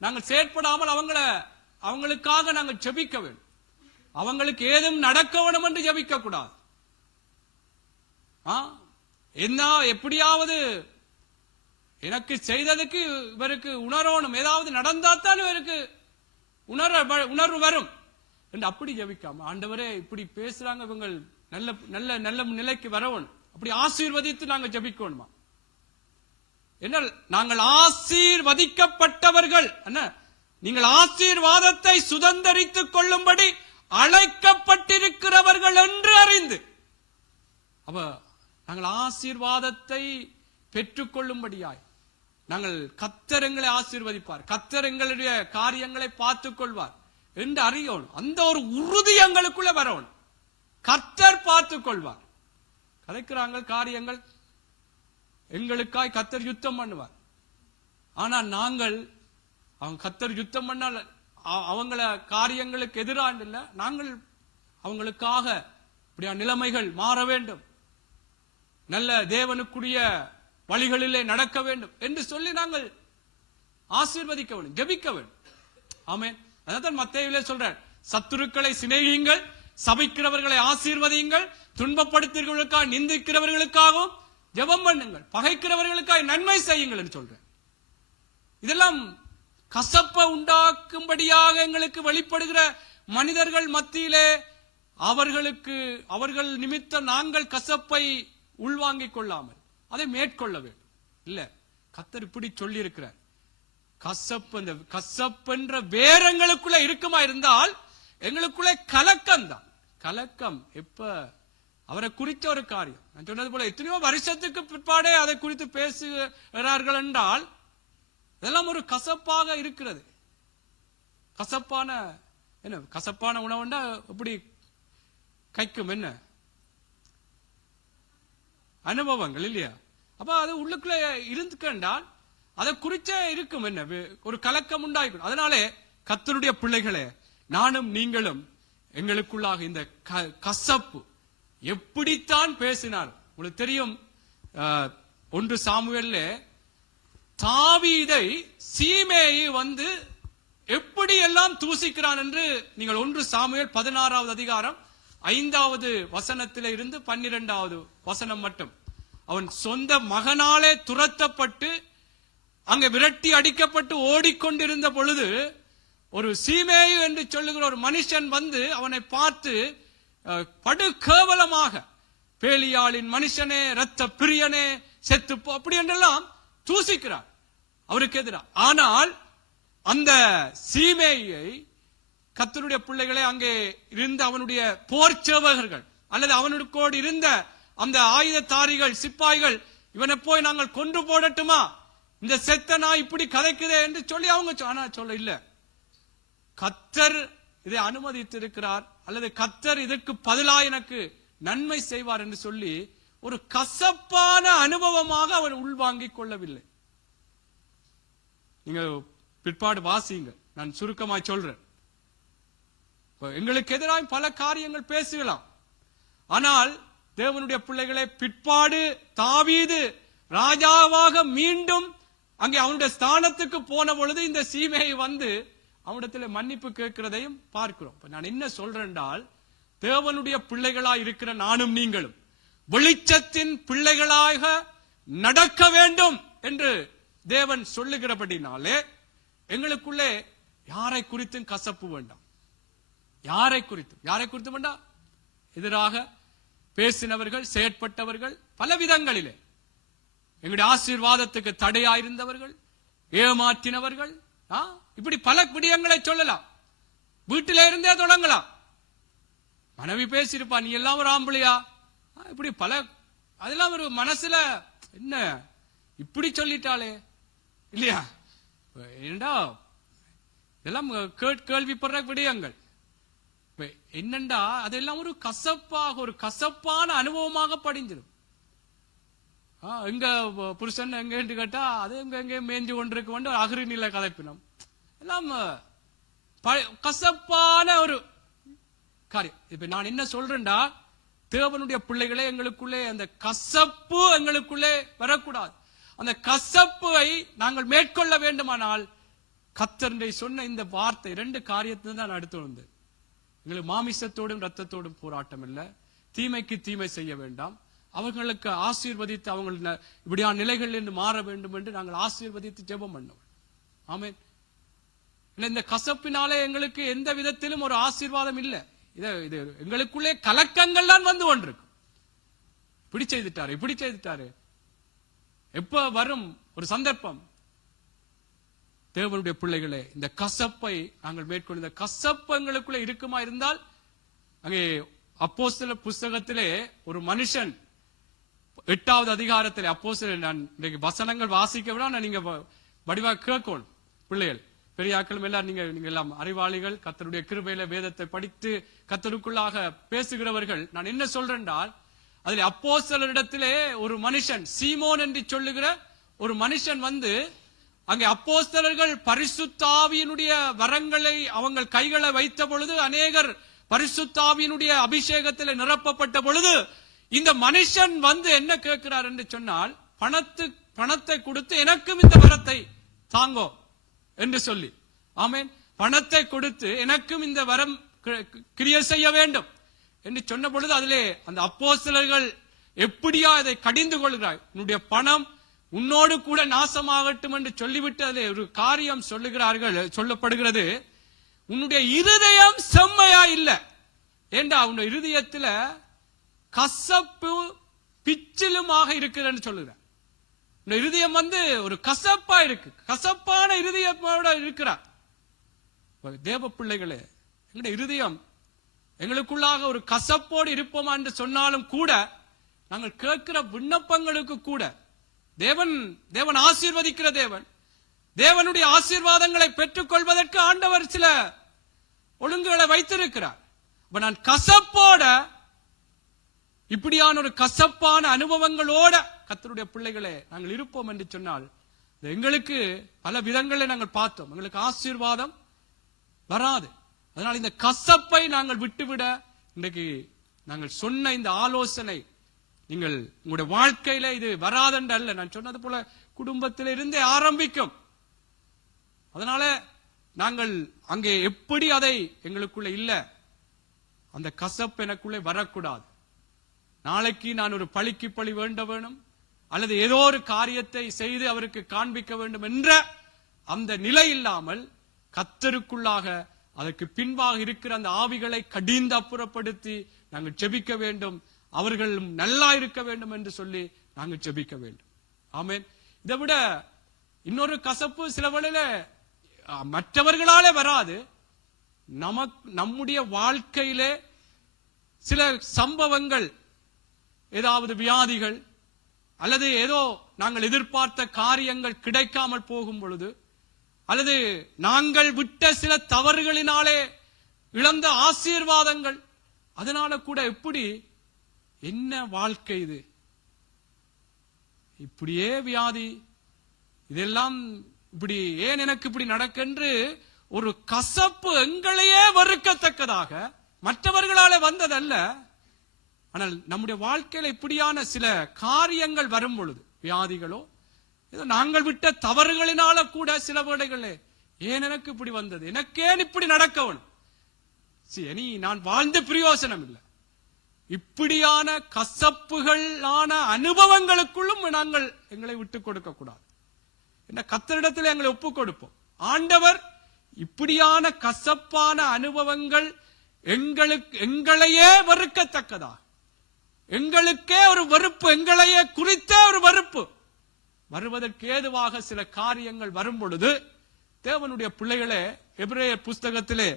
நாங்கள் செயற்படாமல் அவங்களுக்காக நாங்கள் ஜெபிக்க வேண்டும். அவங்களுக்கு ஏதும் நடக்க வேணும் என்று ஜெபிக்க கூடாது. என்ன எப்படியாவது எனக்கு செய்ததுக்கு இவருக்கு உணரணும், ஏதாவது நடந்தாத்தான் இவருக்கு உணர்வு வரும் என்று அப்படி ஜெபிக்காம, ஆண்டவரே இப்படி பேசுறாங்க இவங்க நல்ல நல்ல நல்ல நிலைக்கு வரணும், அப்படி ஆசீர்வதித்து நாங்கள் ஜெபிக்கணுமா? என்ன, நாங்கள் ஆசீர்வதிக்கப்பட்டவர்கள், நீங்கள் ஆசீர்வாதத்தை சுதந்தரித்துக் கொள்ளும்படி அழைக்கப்பட்டிருக்கிறவர்கள் என்று அறிந்து, நாங்கள் ஆசீர்வாதத்தை பெற்றுக் கொள்ளும்படியாய் நாங்கள் கர்த்தர் எங்களை ஆசீர்வதிப்பார், கர்த்தர் எங்களுடைய காரியங்களை பார்த்துக் கொள்வார் என்று அறியணும். அந்த ஒரு உறுதி எங்களுக்குள்ள வரணும். கர்த்தர் பார்த்துக் கொள்வார். கதைக்கிறாங்க காரியங்கள் எங்களுக்காய் கர்த்தர் யுத்தம் பண்ணுவார். ஆனா நாங்கள் அவங்க கர்த்தர் யுத்தம் பண்ணால் அவங்கள காரியங்களுக்கு எதிரான இல்ல, நாங்கள் அவங்களுக்காக இப்படியா நிலைமைகள் மாற வேண்டும், நல்ல தேவனுக்குரிய வழிகளிலே நடக்க வேண்டும் என்று சொல்லி நாங்கள் ஆசீர்வதிக்க வேண்டும், ஜெபிக்க வேண்டும். ஆமென். அதான் மத்தேயுவிலே சொல்றார், சத்துருக்களை சிநேகியுங்கள், சபிக்கிறவர்களை ஆசீர்வதியுங்கள், துன்பப்படுத்துகிறவர்களுக்காக நிந்திக்கிறவர்களுக்காகவும் ஜெபம் பண்ணுங்கள், பகைக்கிறவர்களுக்காக நன்மை செய்யுங்கள் என்று சொல்றேன். இதெல்லாம் கசப்ப உண்டாக்கும்படியாக எங்களுக்கு வெளிப்படுகிற மனிதர்கள் மத்தியிலே அவர்கள் நிமித்தம் நாங்கள் கசப்பை உள்வாங்கிக் கொள்ளாமல் அதை மேற்கொள்ள வேண்டும். இல்ல, கர்த்தர் இப்படி சொல்லி இருக்கிறார். கசப்பு, இந்த கசப்புன்ற வேரங்களுக்குள்ள இருக்குமா இருந்தால் எங்களுக்குள்ள கலக்கம் தான். கலக்கம் எப்ப அவரை குறித்த ஒரு காரியம், நான் சொன்னது போல எத்தனையோ வருஷத்துக்கு பிற்பாடே அதை குறித்து பேசுகிறார்கள் என்றால் இதெல்லாம் ஒரு கசப்பாக இருக்கிறது. கசப்பான என்ன, கசப்பான உணவுண்டா எப்படி கைக்கும் என்ன அனுபவங்கள் இல்லையா? அப்ப அது உள்ளுக்குள்ள இருந்துக்கண்டால் அதை குறிச்சே இருக்கும் என்ன, ஒரு கலக்கம் உண்டாகும். அதனாலே கர்த்தருடைய பிள்ளைகளே, நானும் நீங்களும் எங்களுக்குள்ளாக இந்த கசப்பு எப்படித்தான் பேசினார். உங்களுக்கு தெரியும், 1 சாமுவேல்ல தாவீதை சீமேயி வந்து எப்படி எல்லாம் தூசிக்கிறான் என்று நீங்கள் 1 சாமுவேல் 16வது அதிகாரம் 5வது வசனத்தில இருந்து 12வது வசனம் மட்டும். அவன் சொந்த மகனாலே துரத்தப்பட்டு அங்க விரட்டி அடிக்கப்பட்டு ஓடிக்கொண்டிருந்த பொழுது ஒரு சீமேயு என்று சொல்லுகிற ஒரு மனுஷன் வந்து அவனை பார்த்து படு கேவலமாக, பேலியாளின் மனுஷனே, இரத்த பிரியனே, செத்துப்போ, அப்படி என்றெல்லாம் தூசிக்கிறார் அவருக்கு எதிராக. ஆனால் அந்த சீமேயை கர்த்தருடைய பிள்ளைகளே, அங்கே இருந்த அவனுடைய போர் சேவகர்கள் அல்லது அவனுக்கோடு இருந்த அந்த ஆயுததாரிகள், சிப்பாய்கள், இவனை போய் நாங்கள் கொன்று போடட்டுமா, இந்த செத்த நாய் இப்படி கதைக்குதே என்று சொல்லி அவங்க ஆனா சொல்ல இல்ல, கர்த்தர் இதை அனுமதித்து இருக்கிறார் அல்லது கர்த்தர் இதற்கு பதிலாக எனக்கு நன்மை செய்வார் என்று சொல்லி ஒரு கசப்பான அனுபவமாக அவர் உள்வாங்கிக் கொள்ளவில்லை. நீங்க பிற்பாடு வாசிங்க, நான் சுருக்கமாய் சொல்றேன். எங்களுக்கு எதிராக பல காரியங்கள் பேசலாம், ஆனால் தேவனுடைய பிள்ளைகளை பிற்பாடு தாவீது ராஜாவாக மீண்டும் அங்கே அவனுடைய ஸ்தானத்துக்கு போன பொழுது இந்த சீமையை வந்து அவனிடத்துல மன்னிப்பு கேட்கிறதையும் பார்க்கிறோம். நான் என்ன சொல்றேன்டால், தேவனுடைய பிள்ளைகளா இருக்கிற நானும் நீங்களும் வெளிச்சத்தின் பிள்ளைகளாக நடக்க வேண்டும் என்று தேவன் சொல்லுகிறபடினாலே எங்களுக்குள்ளே யாரை குறித்தும் கசப்பு வேண்டாம். யாரை குறித்தும் வேண்டாம். எதிராக பேசினவர்கள், செயற்பட்டவர்கள், பல விதங்களிலே எங்களுடைய ஆசீர்வாதத்துக்கு தடையாயிருந்தவர்கள், ஏமாற்றினவர்கள், இப்படி பல விடயங்களை சொல்லலாம். வீட்டில இருந்தே தொடங்கலாம். மனைவி பேசியிருப்பா, நீ எல்லாம் ஒரு ஆம்பளையா, இப்படி பல, அதெல்லாம் ஒரு மனசுல என்ன இப்படி சொல்லிட்டாளே இல்லையா, என்னடா இதெல்லாம் கேள்விப்படுற விடயங்கள் என்னண்டா, அதெல்லாம் ஒரு கசப்பாக, ஒரு கசப்பான அனுபவமாக படிஞ்சிடும். எங்க புருஷன் எங்க கேட்டா அது எங்க மேய்ஞ்சு கொண்டிருக்க ஒரு அகிரி நிலை கதைப்பினம், எல்லாம் கசப்பான ஒரு காரியம். இப்ப நான் என்ன சொல்றேன்டா, தேவனுடைய பிள்ளைகளே, எங்களுக்குள்ளே அந்த கசப்பு எங்களுக்குள்ளே வரக்கூடாது. அந்த கசப்பை நாங்கள் மேற்கொள்ள வேண்டுமானால் கர்த்தர் சொன்ன இந்த வார்த்தை 2 காரியத்தை தான் அடுத்து வந்தது. எங்களுக்கு மாமிசத்தோடும் ரத்தத்தோடும் போராட்டம் இல்லை, தீமைக்கு தீமை செய்ய வேண்டாம், அவர்களுக்கு ஆசீர்வதித்து அவங்க இப்படியான நிலைகள் என்று மாற வேண்டும் என்று நாங்கள் ஆசீர்வதித்து ஜெபம் பண்ணுவோம். ஆமென். இந்த கசப்பினாலே எங்களுக்கு எந்த விதத்திலும் ஒரு ஆசீர்வாதம் இல்லை. இது எங்களுக்குள்ளே கலக்கங்கள் தான் வந்து கொண்டிருக்கு. இப்படி செய்துட்டாரு. எப்ப வரும் ஒரு சந்தர்ப்பம், தேவனுடைய பிள்ளைகளே, இந்த கசப்பை நாங்கள் மேற்கொள்ள, இந்த கசப்பு எங்களுக்குள்ள இருக்குமா இருந்தால், அங்கே அப்போஸ்தலர் புஸ்தகத்திலே ஒரு மனுஷன் 8வது அதிகாரத்திலே, அப்போஸ்தலர், நான் இன்றைக்கு வசனங்கள் வாசிக்க விட நீங்க வடிவா கேட்கணும். பிள்ளைகள், பெரியாக்களும் எல்லாம் நீங்க எல்லாம் அறிவாளிகள், கர்த்தருடைய கிருபையில வேதத்தை படித்து கர்த்தருக்குள்ளாக பேசுகிறவர்கள். நான் என்ன சொல்றேன்டால், அதில் அப்போஸ்தலரிடத்திலே ஒரு மனுஷன், சீமோன் என்று சொல்லுகிற ஒரு மனுஷன் வந்து அங்கே அப்போஸ்தலர்கள் பரிசுத்த ஆவியினுடைய வரங்களை அவங்க கைகளை வைத்த பொழுது, அநேகர் பரிசுத்த ஆவியினுடைய அபிஷேகத்தில் நிரப்பப்பட்ட பொழுது, இந்த மனுஷன் வந்து என்ன கேட்கிறார் என்று சொன்னால், பணத்தை கொடுத்து எனக்கும் இந்த வரத்தை தாங்கோ என்று சொல்லி, ஆமென், பணத்தை கொடுத்து எனக்கும் இந்த வரம் கிரியை செய்ய வேண்டும் என்று சொன்ன பொழுது, அதிலே அந்த அப்போஸ்தலர்கள் எப்படியா அதை கடிந்து கொள்கிறாய், உன்னுடைய பணம் உன்னோடு கூட நாசமாகட்டும் என்று சொல்லிவிட்டு அதிலே ஒரு காரியம் சொல்லப்படுகிறது, உன்னுடைய இருதயம் செம்மையா இல்ல ஏண்டா, உன்னுடைய இருதயத்துல கசப்பு பிச்சிலுமாக இருக்கிறன்னு சொல்லுகிறார். இந்த இருதயம் ஒரு கசப்பா இருக்கு, கசப்பான இருதயத்தோட இருக்கிறார். தேவ பிள்ளைகளே, எங்களுடைய இருதயம் எங்களுக்குள்ளாக ஒரு கசப்போடு இருப்போமா என்று சொன்னாலும் கூட, நாங்கள் கேட்கிற விண்ணப்பங்களுக்கு கூட தேவன் ஆசீர்வதிக்கிற தேவனுடைய ஆசீர்வாதங்களை பெற்றுக் கொள்வதற்கு ஆண்டவர் சில ஒழுங்குகளை வைத்திருக்கிறார். நான் கசப்போட, இப்படியான ஒரு கசப்பான அனுபவங்களோட கர்த்தருடைய பிள்ளைகளே நாங்கள் இருப்போம் என்று சொன்னால், எங்களுக்கு பல விதங்களை நாங்கள் பார்த்தோம், எங்களுக்கு ஆசீர்வாதம் வராது. அதனால் இந்த கசப்பை நாங்கள் விட்டுவிட இன்றைக்கு நாங்கள் சொன்ன இந்த ஆலோசனை நீங்கள் உங்களுடைய வாழ்க்கையில இது வராதென்று அல்ல, நான் சொன்னது போல குடும்பத்தில இருந்தே ஆரம்பிக்கும். அதனால நாங்கள் அங்கே எப்படி அதை எங்களுக்குள்ள இல்ல, அந்த கசப்பு எனக்குள்ளே வரக்கூடாது. நாளைக்கு நான் ஒரு பழிக்கு பழி வேணும், அல்லது ஏதோ ஒரு காரியத்தை செய்து அவருக்கு காண்பிக்க வேண்டும் என்ற அந்த நிலை இல்லாமல், கர்த்தருக்குள்ளாக அதற்கு பின்பாக இருக்கிற அந்த ஆவிகளை கடிந்து அப்புறப்படுத்தி நாங்கள் ஜெபிக்க வேண்டும். அவர்கள் நல்லா இருக்க வேண்டும் என்று சொல்லி நாங்கள் ஜெபிக்க வேண்டும். ஆமென். இதை விட இன்னொரு கசப்பு சில வேளையில மற்றவர்களாலே வராது, நம்முடைய வாழ்க்கையிலே சில சம்பவங்கள், ஏதாவது வியாதிகள் அல்லது ஏதோ நாங்கள் எதிர்பார்த்த காரியங்கள் கிடைக்காமல் போகும் பொழுது, அல்லது நாங்கள் விட்ட சில தவறுகளினாலே இழந்த ஆசீர்வாதங்கள், அதனால கூட எப்படி என்ன வாழ்க்கை இது, இப்படியே வியாதி, இதெல்லாம் இப்படி ஏன் எனக்கு இப்படி நடக்கென்று ஒரு கசப்பு எங்களையே வெறுக்கத்தக்கதாக மற்றவர்களாலே வந்ததல்ல. ஆனால் நம்முடைய வாழ்க்கையில இப்படியான சில காரியங்கள் வரும் பொழுது, வியாதிகளோ ஏதோ நாங்கள் விட்ட தவறுகளினால கூட சில வேளைகளே ஏன் எனக்கு இப்படி வந்தது, எனக்கேன் இப்படி நடக்கணும், இனி நான் வாழ்ந்த பிரயோசனம் இல்லை, இப்படியான கசப்புகளான அனுபவங்களுக்குள்ளும் நாங்கள் எங்களை விட்டுக் கொடுக்க கூடாது. என்ன, கர்த்தரிடத்தில் எங்களை ஒப்புக் கொடுப்போம். ஆண்டவர் இப்படியான கசப்பான அனுபவங்கள் எங்களையே வெறுக்கத்தக்கதா, எங்களுக்கே ஒரு வெறுப்பு, எங்களையே குறித்த ஒரு வெறுப்பு வருவதற்கு ஏதுவாக சில காரியங்கள் வரும் பொழுது, தேவனுடைய பிள்ளைகளே, எபிரேயர் புஸ்தகத்திலே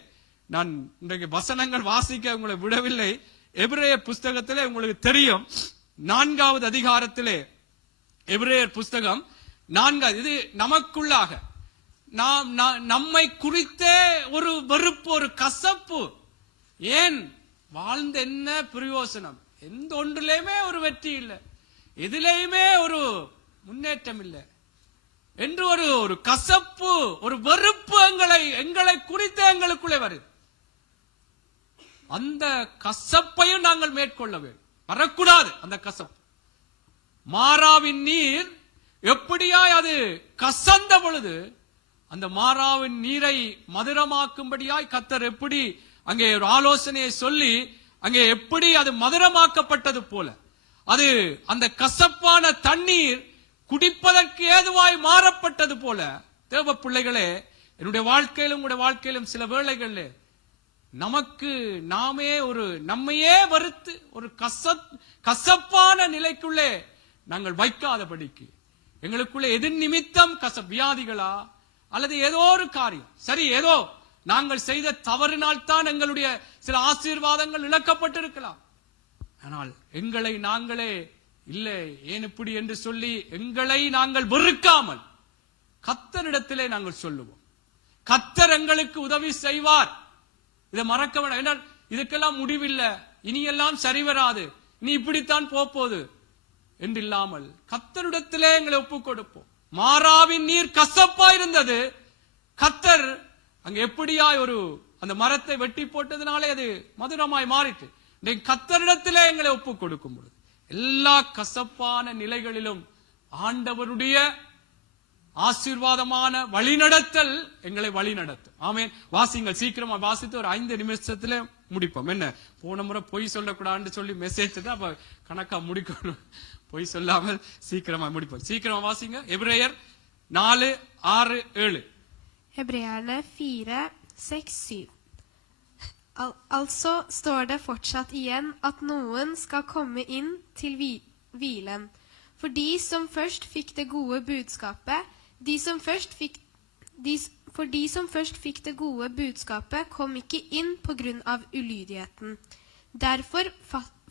நான் இன்றைக்கு வசனங்கள் வாசிக்க உங்களை விடவில்லை. எபிரேயர் புஸ்தகத்திலே உங்களுக்கு தெரியும், 4வது அதிகாரத்திலே, எபிரேயர் புஸ்தகம் 4, இது நமக்குள்ளாக நம்மை குறித்தே ஒரு வெறுப்பு, ஒரு கசப்பு, ஏன் வாழ்ந்த என்ன பிரயோசனம், எந்த ஒன்றிலேயுமே ஒரு வெற்றி இல்லை, எதிலேயுமே ஒரு முன்னேற்றம் இல்லை என்று ஒரு கசப்பு, ஒரு வெறுப்பு எங்களை குறித்த எங்களுக்குள்ளே வருது. அந்த கசப்பையும் நாங்கள் மேற்கொள்ள வேண்டும், வரக்கூடாது. அந்த கசப்பு, மாறாவின் நீர் எப்படியாய் அது கசந்த பொழுது, அந்த மாறாவின் நீரை மதுரமாக்கும்படியாய் கர்த்தர் எப்படி அங்கே ஒரு ஆலோசனையை சொல்லி அங்கே எப்படி அது மதுரமாக்கப்பட்டது போல, அது அந்த கசப்பான தண்ணீர் குடிப்பதற்கு ஏதுவாய் மாறப்பட்டது போல, தேவ பிள்ளைகளே, என்னுடைய வாழ்க்கையிலும் உங்களுடைய வாழ்க்கையிலும் சில வேளைகளில் நமக்கு நாமே நம்மையே வறுத்து ஒரு கசப்பான நிலைக்குள்ளே நாங்கள் வைக்காதபடிக்கு, எங்களுக்குள்ளே எது நிமித்தம் வியாதிகளா அல்லது ஏதோ ஒரு காரியம், சரி, ஏதோ நாங்கள் செய்த தவறினால் தான் எங்களுடைய சில ஆசீர்வாதங்கள் இழக்கப்பட்டிருக்கலாம். ஆனால் எங்களை நாங்களே இல்லை ஏன் இப்படி என்று சொல்லி எங்களை நாங்கள் வெறுக்காமல் கர்த்தரிடத்திலே நாங்கள் சொல்லுவோம். கர்த்தர் எங்களுக்கு உதவி செய்வார், இதை மறக்க வேண்டாம். இதுக்கெல்லாம் முடிவில்லை, இனியெல்லாம் சரி வராது, நீ இப்படித்தான் போகுது என்று இல்லாமல் கர்த்தரிடத்திலே எங்களை ஒப்புக் கொடுப்போம். மாறாவின் நீர் கசப்பா இருந்தது, கர்த்தர் அங்க எப்படியாய் அந்த மரத்தை வெட்டி போட்டதுனாலே அது மதுரமாய் மாறிட்டு, கர்த்தரிடத்திலே எங்களை ஒப்புக் கொடுக்கும் பொழுது எல்லா கசப்பான நிலைகளிலும் ஆண்டவருடைய ஆசீர்வாதமான வழிநடத்தல் எங்களை வழிநடத்தும். ஆமென். வாசிங்கள், சீக்கிரமா வாசித்து ஒரு 5 நிமிஷத்துல முடிப்போம். என்ன, போன முறை பொய் சொல்லக்கூடாதுன்னு சொல்லி மெசேஜ் தான், அப்ப கணக்கா முடிக்கணும், பொய் சொல்லாமல் சீக்கிரமா முடிப்போம். சீக்கிரமா வாசிங்க. எபிரேயர் 4, 6, 7. Hebreerne 4, 6, 7. Altså står det fortsatt igjen at noen skal komme inn til hvilen, For de som først fikk det gode budskapet, for de som først fikk det gode budskapet, kom ikke inn på grunn av ulydigheten. Derfor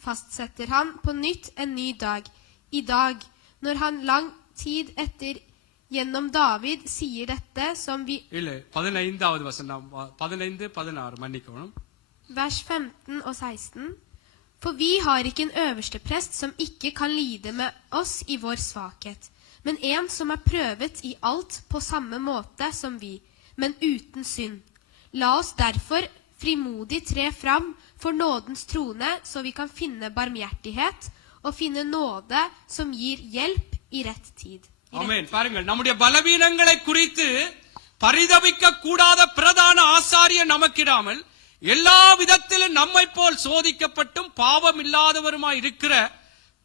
fastsetter han på nytt en ny dag, i dag, når han lang tid etter gjennom David sier dette som vi... இல்லை 15வது வசனம் 15 16 மன்னிக்கணும். Vers 15 og 16. For vi har ikke en øverste prest som ikke kan lide med oss i vår svakhet, men en som er prøvet i alt på samme måte som vi, men uten synd. La oss derfor frimodig tre fram for nådens trone, så vi kan finne barmhjertighet og finne nåde som gir hjelp i rett tid. ஆமென். பாருங்கள், நம்முடைய பலவீனங்களை குறித்து பரிதபிக்க கூடாத பிரதான ஆசாரியர் நமக்கிடாமல் எல்லா விதத்திலும் நம்மை போல் சோதிக்கப்பட்டும் பாவம் இல்லாதவருமாய் இருக்கிற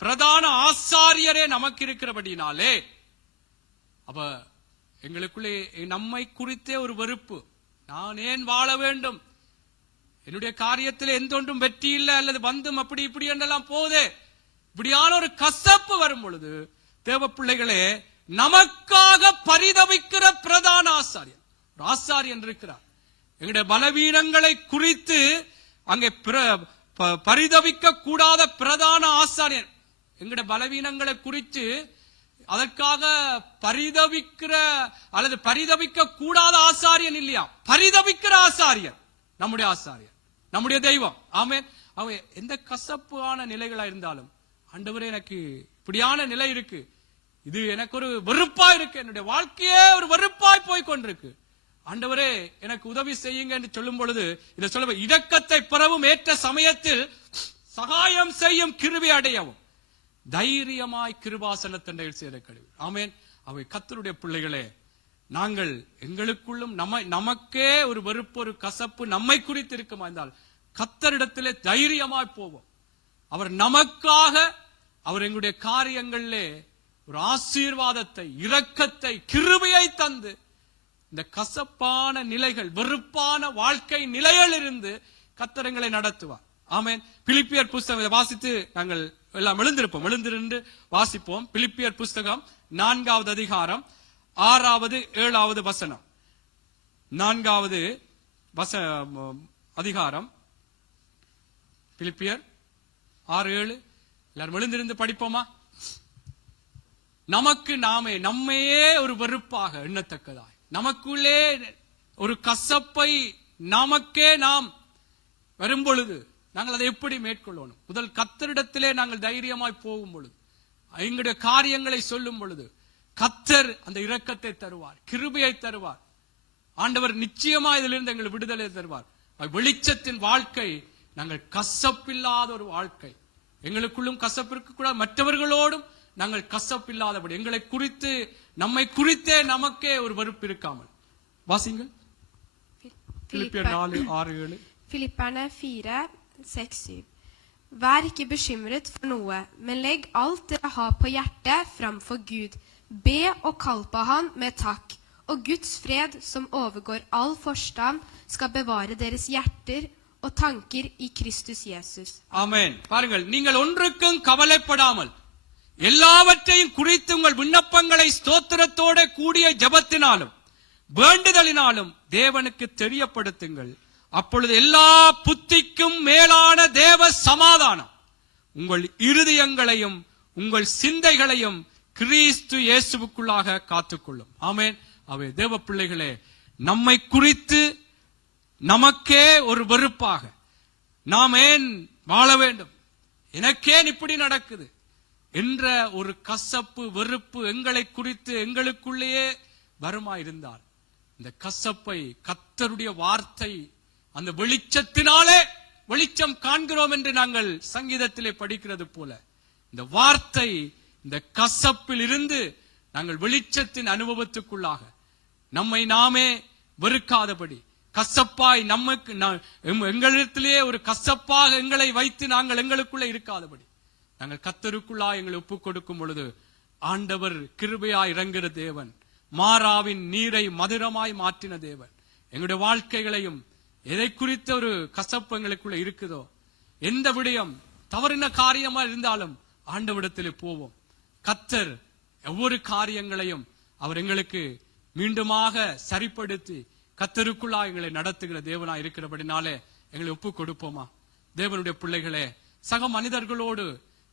பிரதான ஆசாரியரே நமக்கு இருக்கிறபடினாலே, அப்ப எங்களுக்குள்ளே நம்மை குறித்தே ஒரு வெறுப்பு, நான் ஏன் வாழ வேண்டும், என்னுடைய காரியத்தில் எந்த ஒன்றும் வெற்றி இல்லை, அல்லது வந்தும் அப்படி இப்படி என்றெல்லாம் போதே, இப்படியான ஒரு கசப்பு வரும் பொழுது தேவ பிள்ளைகளே, நமக்காக பரிதவிக்கிற பிரதான ஆசாரியர், ஒரு ஆசாரியன் இருக்கிறார். எங்களுடைய பலவீனங்களை குறித்து அங்கே பரிதவிக்க கூடாத பிரதான ஆசாரியன், எங்களுடைய பலவீனங்களை குறித்து அதற்காக பரிதவிக்கிற அல்லது பரிதவிக்க கூடாத ஆசாரியன் இல்லையா, பரிதவிக்கிற ஆசாரியர் நம்முடைய ஆசாரியர், நம்முடைய தெய்வம். ஆமென். அவன் எந்த கசப்பான நிலைகளா இருந்தாலும், ஆண்டவரே எனக்கு இப்படியான நிலை இருக்கு, இது எனக்கு ஒரு வெறுப்பா இருக்கு, என்னுடைய வாழ்க்கையே ஒரு வெறுப்பாய் போய் கொண்டிருக்கு, ஆண்டவரே எனக்கு உதவி செய்யுங்க என்று சொல்லும் பொழுது இதை சொல்ல, இரக்கத்தை பெறவும் ஏற்ற சமயத்தில் சகாயம் செய்யும் கிருபை அடையவும் தைரியமாய் கிருபாசனத்தண்டையில் சேர கழுவி. ஆமென். அவை கர்த்தருடைய பிள்ளைகளே, நாங்கள் எங்களுக்குள்ளும் நமக்கே ஒரு வெறுப்பு, ஒரு கசப்பு நம்மை குறித்து இருக்குமா இருந்தால் கர்த்தரிடத்திலே தைரியமாய் போவோம். அவர் நமக்காக, அவர் எங்களுடைய காரியங்களிலே ஒரு ஆசீர்வாதத்தை, இரக்கத்தை, கிருபையை தந்து இந்த கசப்பான நிலைகள், வெறுப்பான வாழ்க்கை நிலையில் இருந்து கர்த்தரங்களை நடத்துவார். ஆமென். பிலிப்பியர் புஸ்தகம் வாசித்து நாங்கள் எல்லாம் எழுந்திருந்து வாசிப்போம். பிலிப்பியர் புஸ்தகம் 4வது அதிகாரம் 6வது 7வது வசனம். 4வது அதிகாரம் பிலிப்பியர் 6-7 எல்லாரும் எழுந்திருந்து படிப்போமா? நமக்கு நம்மையே ஒரு வெறுப்பாக எண்ணத்தக்கதாய், நமக்குள்ளே ஒரு கசப்பை நமக்கே நாம் வரும் பொழுது நாங்கள் அதை எப்படி மேற்கொள்ளணும்? முதல் கர்த்தரிடத்திலே நாங்கள் தைரியமாய் போகும் பொழுது, எங்களுடைய காரியங்களை சொல்லும் பொழுது கர்த்தர் அந்த இரக்கத்தை தருவார், கிருபையை தருவார். ஆண்டவர் நிச்சயமா இதிலிருந்து எங்கள் விடுதலை தருவார். வெளிச்சத்தின் வாழ்க்கை, நாங்கள் கசப்பில்லாத ஒரு வாழ்க்கை, எங்களுக்குள்ளும் கசப்பிற்கு கூட மற்றவர்களோடும் நாங்கள் கசப்பில்லாதபடி, எங்களை குறித்து நம்மை குறித்தே நமக்கே ஒரு வெறுப்பு இருக்காமல். வாசிங்கள். Filipperne 4:6-7. Filipperne 4:6-7. Vær ikke bekymret for noe, men legg alt dere har på hjertet framfor Gud. Be og kall på Han med takk, og Guds fred, som overgår all forstand, skal bevare deres hjerter og tanker i Kristus Jesus. Amen. பாருங்கள், நீங்கள் ஒன்றுக்கும் கவலைப்படாமல் எல்லாவற்றையும் குறித்து உங்கள் விண்ணப்பங்களை ஸ்தோத்திரத்தோட கூடிய ஜெபத்தினாலும் வேண்டுதலினாலும் தேவனுக்கு தெரியப்படுத்துங்கள். அப்பொழுது எல்லா புத்திக்கும் மேலான தேவ சமாதானம் உங்கள் இருதயங்களையும் உங்கள் சிந்தைகளையும் கிறிஸ்து இயேசுவுக்குள்ளாக காத்துக்கொள்ளும். ஆமென். அவை தேவ பிள்ளைகளே, நம்மை குறித்து நமக்கே ஒரு வெறுப்பாக, நாம் ஏன் வாழ வேண்டும், எனக்கேன் இப்படி நடக்குது என்ற ஒரு கசப்பு, வெறுப்பு எங்களை குறித்து எங்களுக்குள்ளேயே வருமாயிருந்தால், இந்த கசப்பை கர்த்தருடைய வார்த்தை அந்த வெளிச்சத்தினாலே வெளிச்சம் காண்கிறோம் என்று நாங்கள் சங்கீதத்திலே படிக்கிறது போல, இந்த வார்த்தை இந்த கசப்பில் இருந்து நாங்கள் வெளிச்சத்தின் அனுபவத்துக்குள்ளாக நம்மை நாமே வெறுக்காதபடி, கசப்பாய் நமக்கு எங்களிடத்திலே ஒரு கசப்பாக எங்களை வைத்து நாங்கள் எங்களுக்குள்ளே இருக்காதபடி நாங்கள் கர்த்தருக்குள்ளா எங்களை ஒப்புக் கொடுக்கும் பொழுது ஆண்டவர் கிருபையாய் இறங்குகிற தேவன், மாறாவின் நீரை மதுரமாய் மாற்றின தேவன், எங்களுடைய வாழ்க்கைகளையும் எதை குறித்த ஒரு கசப்பு எங்களுக்குள்ள இருக்குதோ, எந்த விடயம் தவறின காரியமா இருந்தாலும் ஆண்டவிடத்திலே போவோம். கர்த்தர் ஒவ்வொரு காரியங்களையும் அவர் எங்களுக்கு மீண்டுமாக சரிப்படுத்தி கர்த்தருக்குள்ளா எங்களை நடத்துகிற தேவனா இருக்கிறபடினாலே எங்களை ஒப்பு கொடுப்போமா? தேவனுடைய பிள்ளைகளே, சக மனிதர்களோடு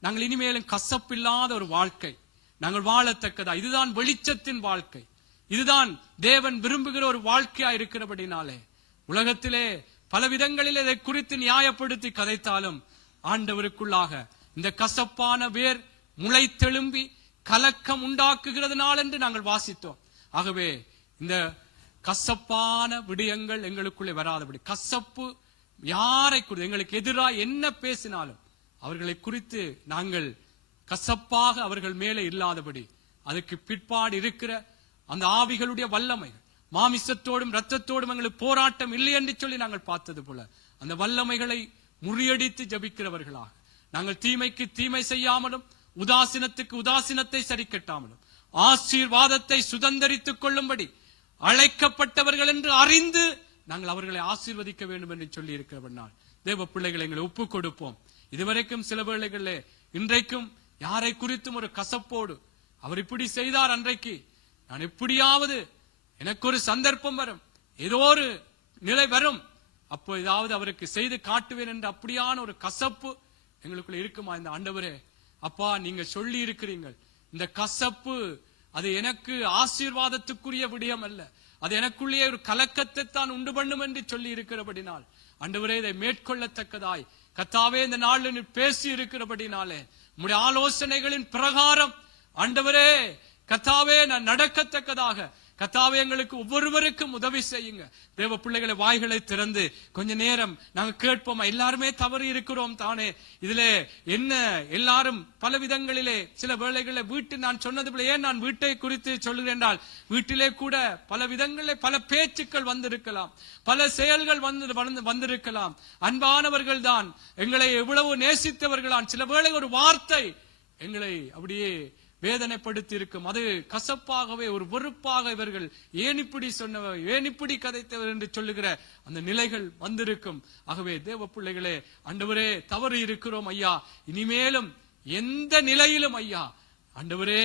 நாங்கள் இனிமேலும் கசப்பில்லாத ஒரு வாழ்க்கை நாங்கள் வாழத்தக்கதா, இதுதான் வெளிச்சத்தின் வாழ்க்கை, இதுதான் தேவன் விரும்புகிற ஒரு வாழ்க்கையா இருக்கிறபடினாலே உலகத்திலே பல விதங்களில் இதை குறித்து நியாயப்படுத்தி கதைத்தாலும் ஆண்டவருக்குள்ளாக இந்த கசப்பான வேர் முளை தெழும்பி கலக்கம் உண்டாக்குகிறதுனால என்று நாங்கள் வாசித்தோம். ஆகவே இந்த கசப்பான விடயங்கள் எங்களுக்குள்ளே வராதபடி, கசப்பு யாரை குறித்து எங்களுக்கு எதிராக என்ன பேசினாலும் அவர்களை குறித்து நாங்கள் கசப்பாக அவர்கள் மேலே இல்லாதபடி, அதுக்கு பிற்பாடு இருக்கிற அந்த ஆவிகளுடைய வல்லமைகள், மாமிசத்தோடும் இரத்தத்தோடும் எங்களுக்கு போராட்டம் இல்லை என்று சொல்லி நாங்கள் பார்த்தது போல அந்த வல்லமைகளை முறியடித்து ஜபிக்கிறவர்களாக நாங்கள் தீமைக்கு தீமை செய்யாமலும் உதாசீனத்துக்கு உதாசீனத்தை சரி கட்டாமலும் ஆசீர்வாதத்தை சுதந்தரித்துக் கொள்ளும்படி அழைக்கப்பட்டவர்கள் என்று அறிந்து நாங்கள் அவர்களை ஆசீர்வதிக்க வேண்டும் என்று சொல்லி இருக்கிறவனால் தேவ பிள்ளைகளை எங்களை ஒப்புக் கொடுப்போம். இதுவரைக்கும் சில வேளைகளிலே இன்றைக்கும் யாரை குறித்தும் ஒரு கசப்போடு, அவர் இப்படி செய்தார் அன்றைக்கு, நான் எப்படியாவது எனக்கு ஒரு சந்தர்ப்பம் வரும், ஏதோ ஒரு நிலை வரும், அப்போ ஏதாவது அவருக்கு செய்து காட்டுவேன் என்று அப்படியான ஒரு கசப்பு எங்களுக்குள்ள இருக்குமா? இந்த ஆண்டவரே, அப்பா நீங்க சொல்லி இருக்கிறீர்கள் இந்த கசப்பு அது எனக்கு ஆசீர்வாதத்துக்குரிய விடயம் அல்ல, அது எனக்குள்ளே ஒரு கலக்கத்தை தான் உண்டு பண்ணும் என்று சொல்லி இருக்கிறபடினால் ஆண்டவரே இதை மேற்கொள்ளத்தக்கதாய் கர்த்தாவே இந்த நாளில் பேசி இருக்கிறபடினாலே உம்முடைய ஆலோசனைகளின் பிரகாரம் ஆண்டவரே கர்த்தாவே நான் நடக்கத்தக்கதாக கர்த்தாவே எங்களுக்கு ஒவ்வொருவருக்கும் உதவி செய்யுங்க. தேவ பிள்ளைகளை வாய்களை திறந்து கொஞ்ச நேரம் நாங்க கேட்போமா? எல்லாருமே தவறு இருக்கிறோம் தானே, இதுல என்ன எல்லாரும் பல விதங்களிலே சில வேளைகளில் வீட்டு நான் சொன்னது போல, ஏன் நான் வீட்டை குறித்து சொல்லுகிறேன் என்றால் வீட்டிலே கூட பல விதங்களிலே பல பேச்சுக்கள் வந்திருக்கலாம், பல செயல்கள் வந்திருக்கலாம். அன்பானவர்கள் தான் எங்களை எவ்வளவு நேசித்தவர்களான் சில வேளை ஒரு வார்த்தை எங்களை அப்படியே வேதனைப்படுத்தி இருக்கும், அது கசப்பாகவே ஒரு வெறுப்பாக இவர்கள் ஏன் இப்படி சொன்னவர், ஏன் இப்படி கதைத்தவர் என்று சொல்லுகிற அந்த நிலைகள் வந்திருக்கும். ஆகவே தேவ பிள்ளைகளே, ஆண்டவரே தவறு இருக்கிறோம் ஐயா, இனிமேலும் எந்த நிலையிலும் ஐயா ஆண்டவரே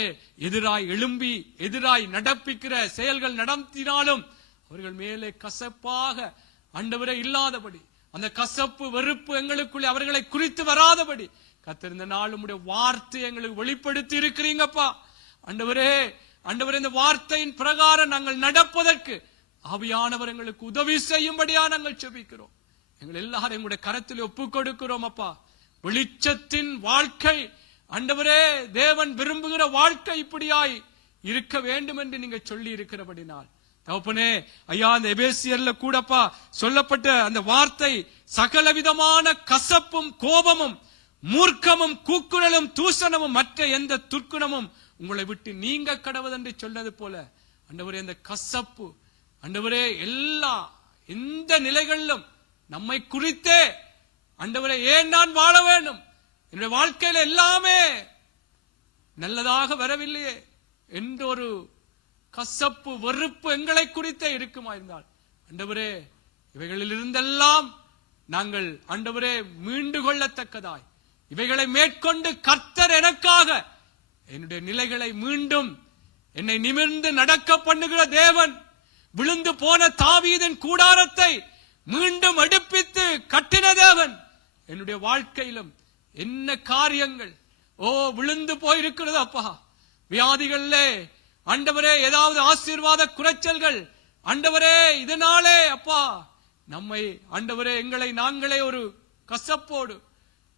எதிராய் எழும்பி எதிராய் நடப்பிக்கிற செயல்கள் நடத்தினாலும் அவர்கள் மேலே கசப்பாக ஆண்டவரே இல்லாதபடி, அந்த கசப்பு வெறுப்பு எங்களுக்குள்ளே அவர்களை குறித்து வராதபடி கர்த்தர் இந்த நாள் உம்முடைய வார்த்தை எங்களுக்கு வெளிப்படுத்தி இருக்கிறீங்கப்பா. ஆண்டவரே ஆண்டவரே இந்த வார்த்தையின் பிரகாரம் நாங்கள் நடப்பதற்கு ஆவியானவர் எங்களுக்கு உதவி செய்யும்படியா நாங்கள் செபிக்கிறோம். எங்கள் எல்லாரும் எங்களுடைய கரத்தில் ஒப்புக் கொடுக்கிறோம் அப்பா. வெளிச்சத்தின் வாழ்க்கை ஆண்டவரே தேவன் விரும்புகிற வாழ்க்கை இப்படியாய் இருக்க வேண்டும் என்று நீங்க சொல்லி இருக்கிறபடினால் தகப்பனே ஐயா, அந்த எபேசியர்ல கூடப்பா சொல்லப்பட்ட அந்த வார்த்தை சகலவிதமான கசப்பும் கோபமும் மூர்க்கமும் கூக்குரலும் தூசணமும் மற்ற எந்த துர்க்குணமும் உங்களை விட்டு நீங்க கடவுதென்று சொன்னது போல ஆண்டவரே இந்த கசப்பு ஆண்டவரே எல்லா எந்த நிலைகளிலும் நம்மை குறித்தே ஆண்டவரே ஏன் நான் வாழ வேண்டும், என்னுடைய வாழ்க்கையில எல்லாமே நல்லதாக வரவில்லையே என்ற ஒரு கசப்பு வெறுப்பு எங்களை குறித்தே இருக்குமா இருந்தால் ஆண்டவரே இவைகளில் இருந்தெல்லாம் நாங்கள் ஆண்டவரே மீண்டு கொள்ளத்தக்கதாய் இவைகளை மேற்கொண்டு கர்த்தர் எனக்காக என்னுடைய நிலைகளை மீண்டும் என்னை நிமிர்ந்து நடக்க பண்ணுகிற தேவன், விழுந்து போன தாவீதின் கூடாரத்தை மீண்டும் எடுப்பித்து கட்டின தேவன் என்னுடைய வாழ்க்கையிலும் என்ன காரியங்கள் விழுந்து போயிருக்கிறது அப்பா. வியாதிகளிலே ஆண்டவரே ஏதாவது ஆசீர்வாத குறைச்சல்கள் ஆண்டவரே இதனாலே அப்பா நம்மை ஆண்டவரே எங்களை நாங்களே ஒரு கசப்போடு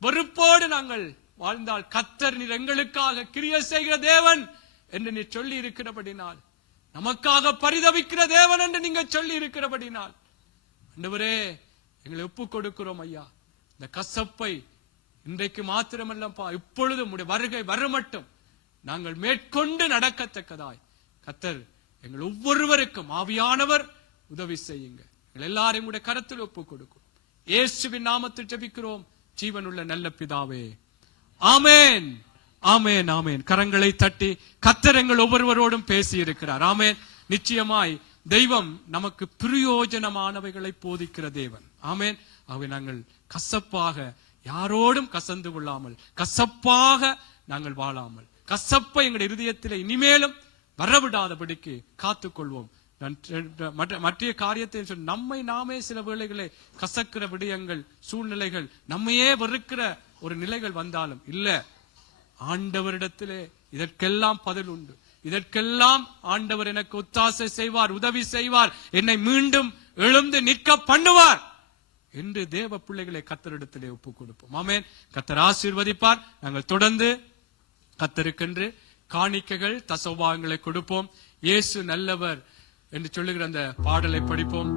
வெறுப்போடு நாங்கள் வாழ்ந்தால் கர்த்தர் நீர் எங்களுக்காக கிரியை செய்கிற தேவன் என்று நீர் சொல்லி இருக்கிறபடினால், நமக்காக பரிதவிக்கிற தேவன் என்று நீங்க சொல்லி இருக்கிறபடினால் ஆண்டவரே எங்களை ஒப்புக் கொடுக்கிறோம் ஐயா. இந்த கசப்பை இன்றைக்கு மாத்திரமல்லப்பா இப்பொழுது உம்முடைய வருகை வரமட்டும் நாங்கள் மேற்கொண்டு நடக்கத்தக்கதாய் கர்த்தர் எங்கள் ஒவ்வொருவருக்கும் ஆவியானவர் உதவி செய்யுங்க. எங்கள் எல்லாரையும் உடைய கரத்தில் ஒப்புக் கொடுக்கும். இயேசுவின் நாமத்தில் ஜெபிக்கிறோம் ஜீவனுள்ள நல்ல பிதாவே, ஆமென் ஆமென் ஆமென். கரங்களை தட்டி கர்த்தர் எங்கள் ஒவ்வொருவரோடும் பேசி இருக்கிறார். ஆமென். நிச்சயமாய் தெய்வம் நமக்கு பிரயோஜனமானவைகளை போதிக்கிற தேவன். ஆமென். ஆகவே நாங்கள் கசப்பாக யாரோடும் கசந்து கொள்ளாமல் கசப்பாக நாங்கள் வாழாமல் கசப்பை எங்களுடைய இருதயத்திலே இனிமேலும் வரவிடாதபடிக்கு காத்துக்கொள்வோம். மற்ற காரியத்தை சொல்லி நம்மை நாமே சில வேளைகளை கசக்கிற விடயங்கள், சூழ்நிலைகள், நம்மையே வெறுக்கிற ஒரு நிலைகள் வந்தாலும் இல்ல, ஆண்டவரிடத்திலே இதற்கெல்லாம் பதில் உண்டு. இதற்கெல்லாம் ஆண்டவர் எனக்கு ஒத்தாசை செய்வார், உதவி செய்வார், என்னை மீண்டும் எழுந்து நிற்க பண்ணுவார் என்று தேவ பிள்ளைகளை கர்த்தரிடத்திலே ஒப்புக் கொடுப்போம். ஆமென். கர்த்தர் ஆசீர்வதிப்பார். நாங்கள் தொடர்ந்து கர்த்தருக்கென்று காணிக்கைகள், தசோபாகங்களை கொடுப்போம். இயேசு நல்லவர் என்று சொல்லுகிற அந்த பாடலை படிப்போம்.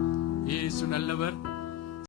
இயேசு நல்லவர்.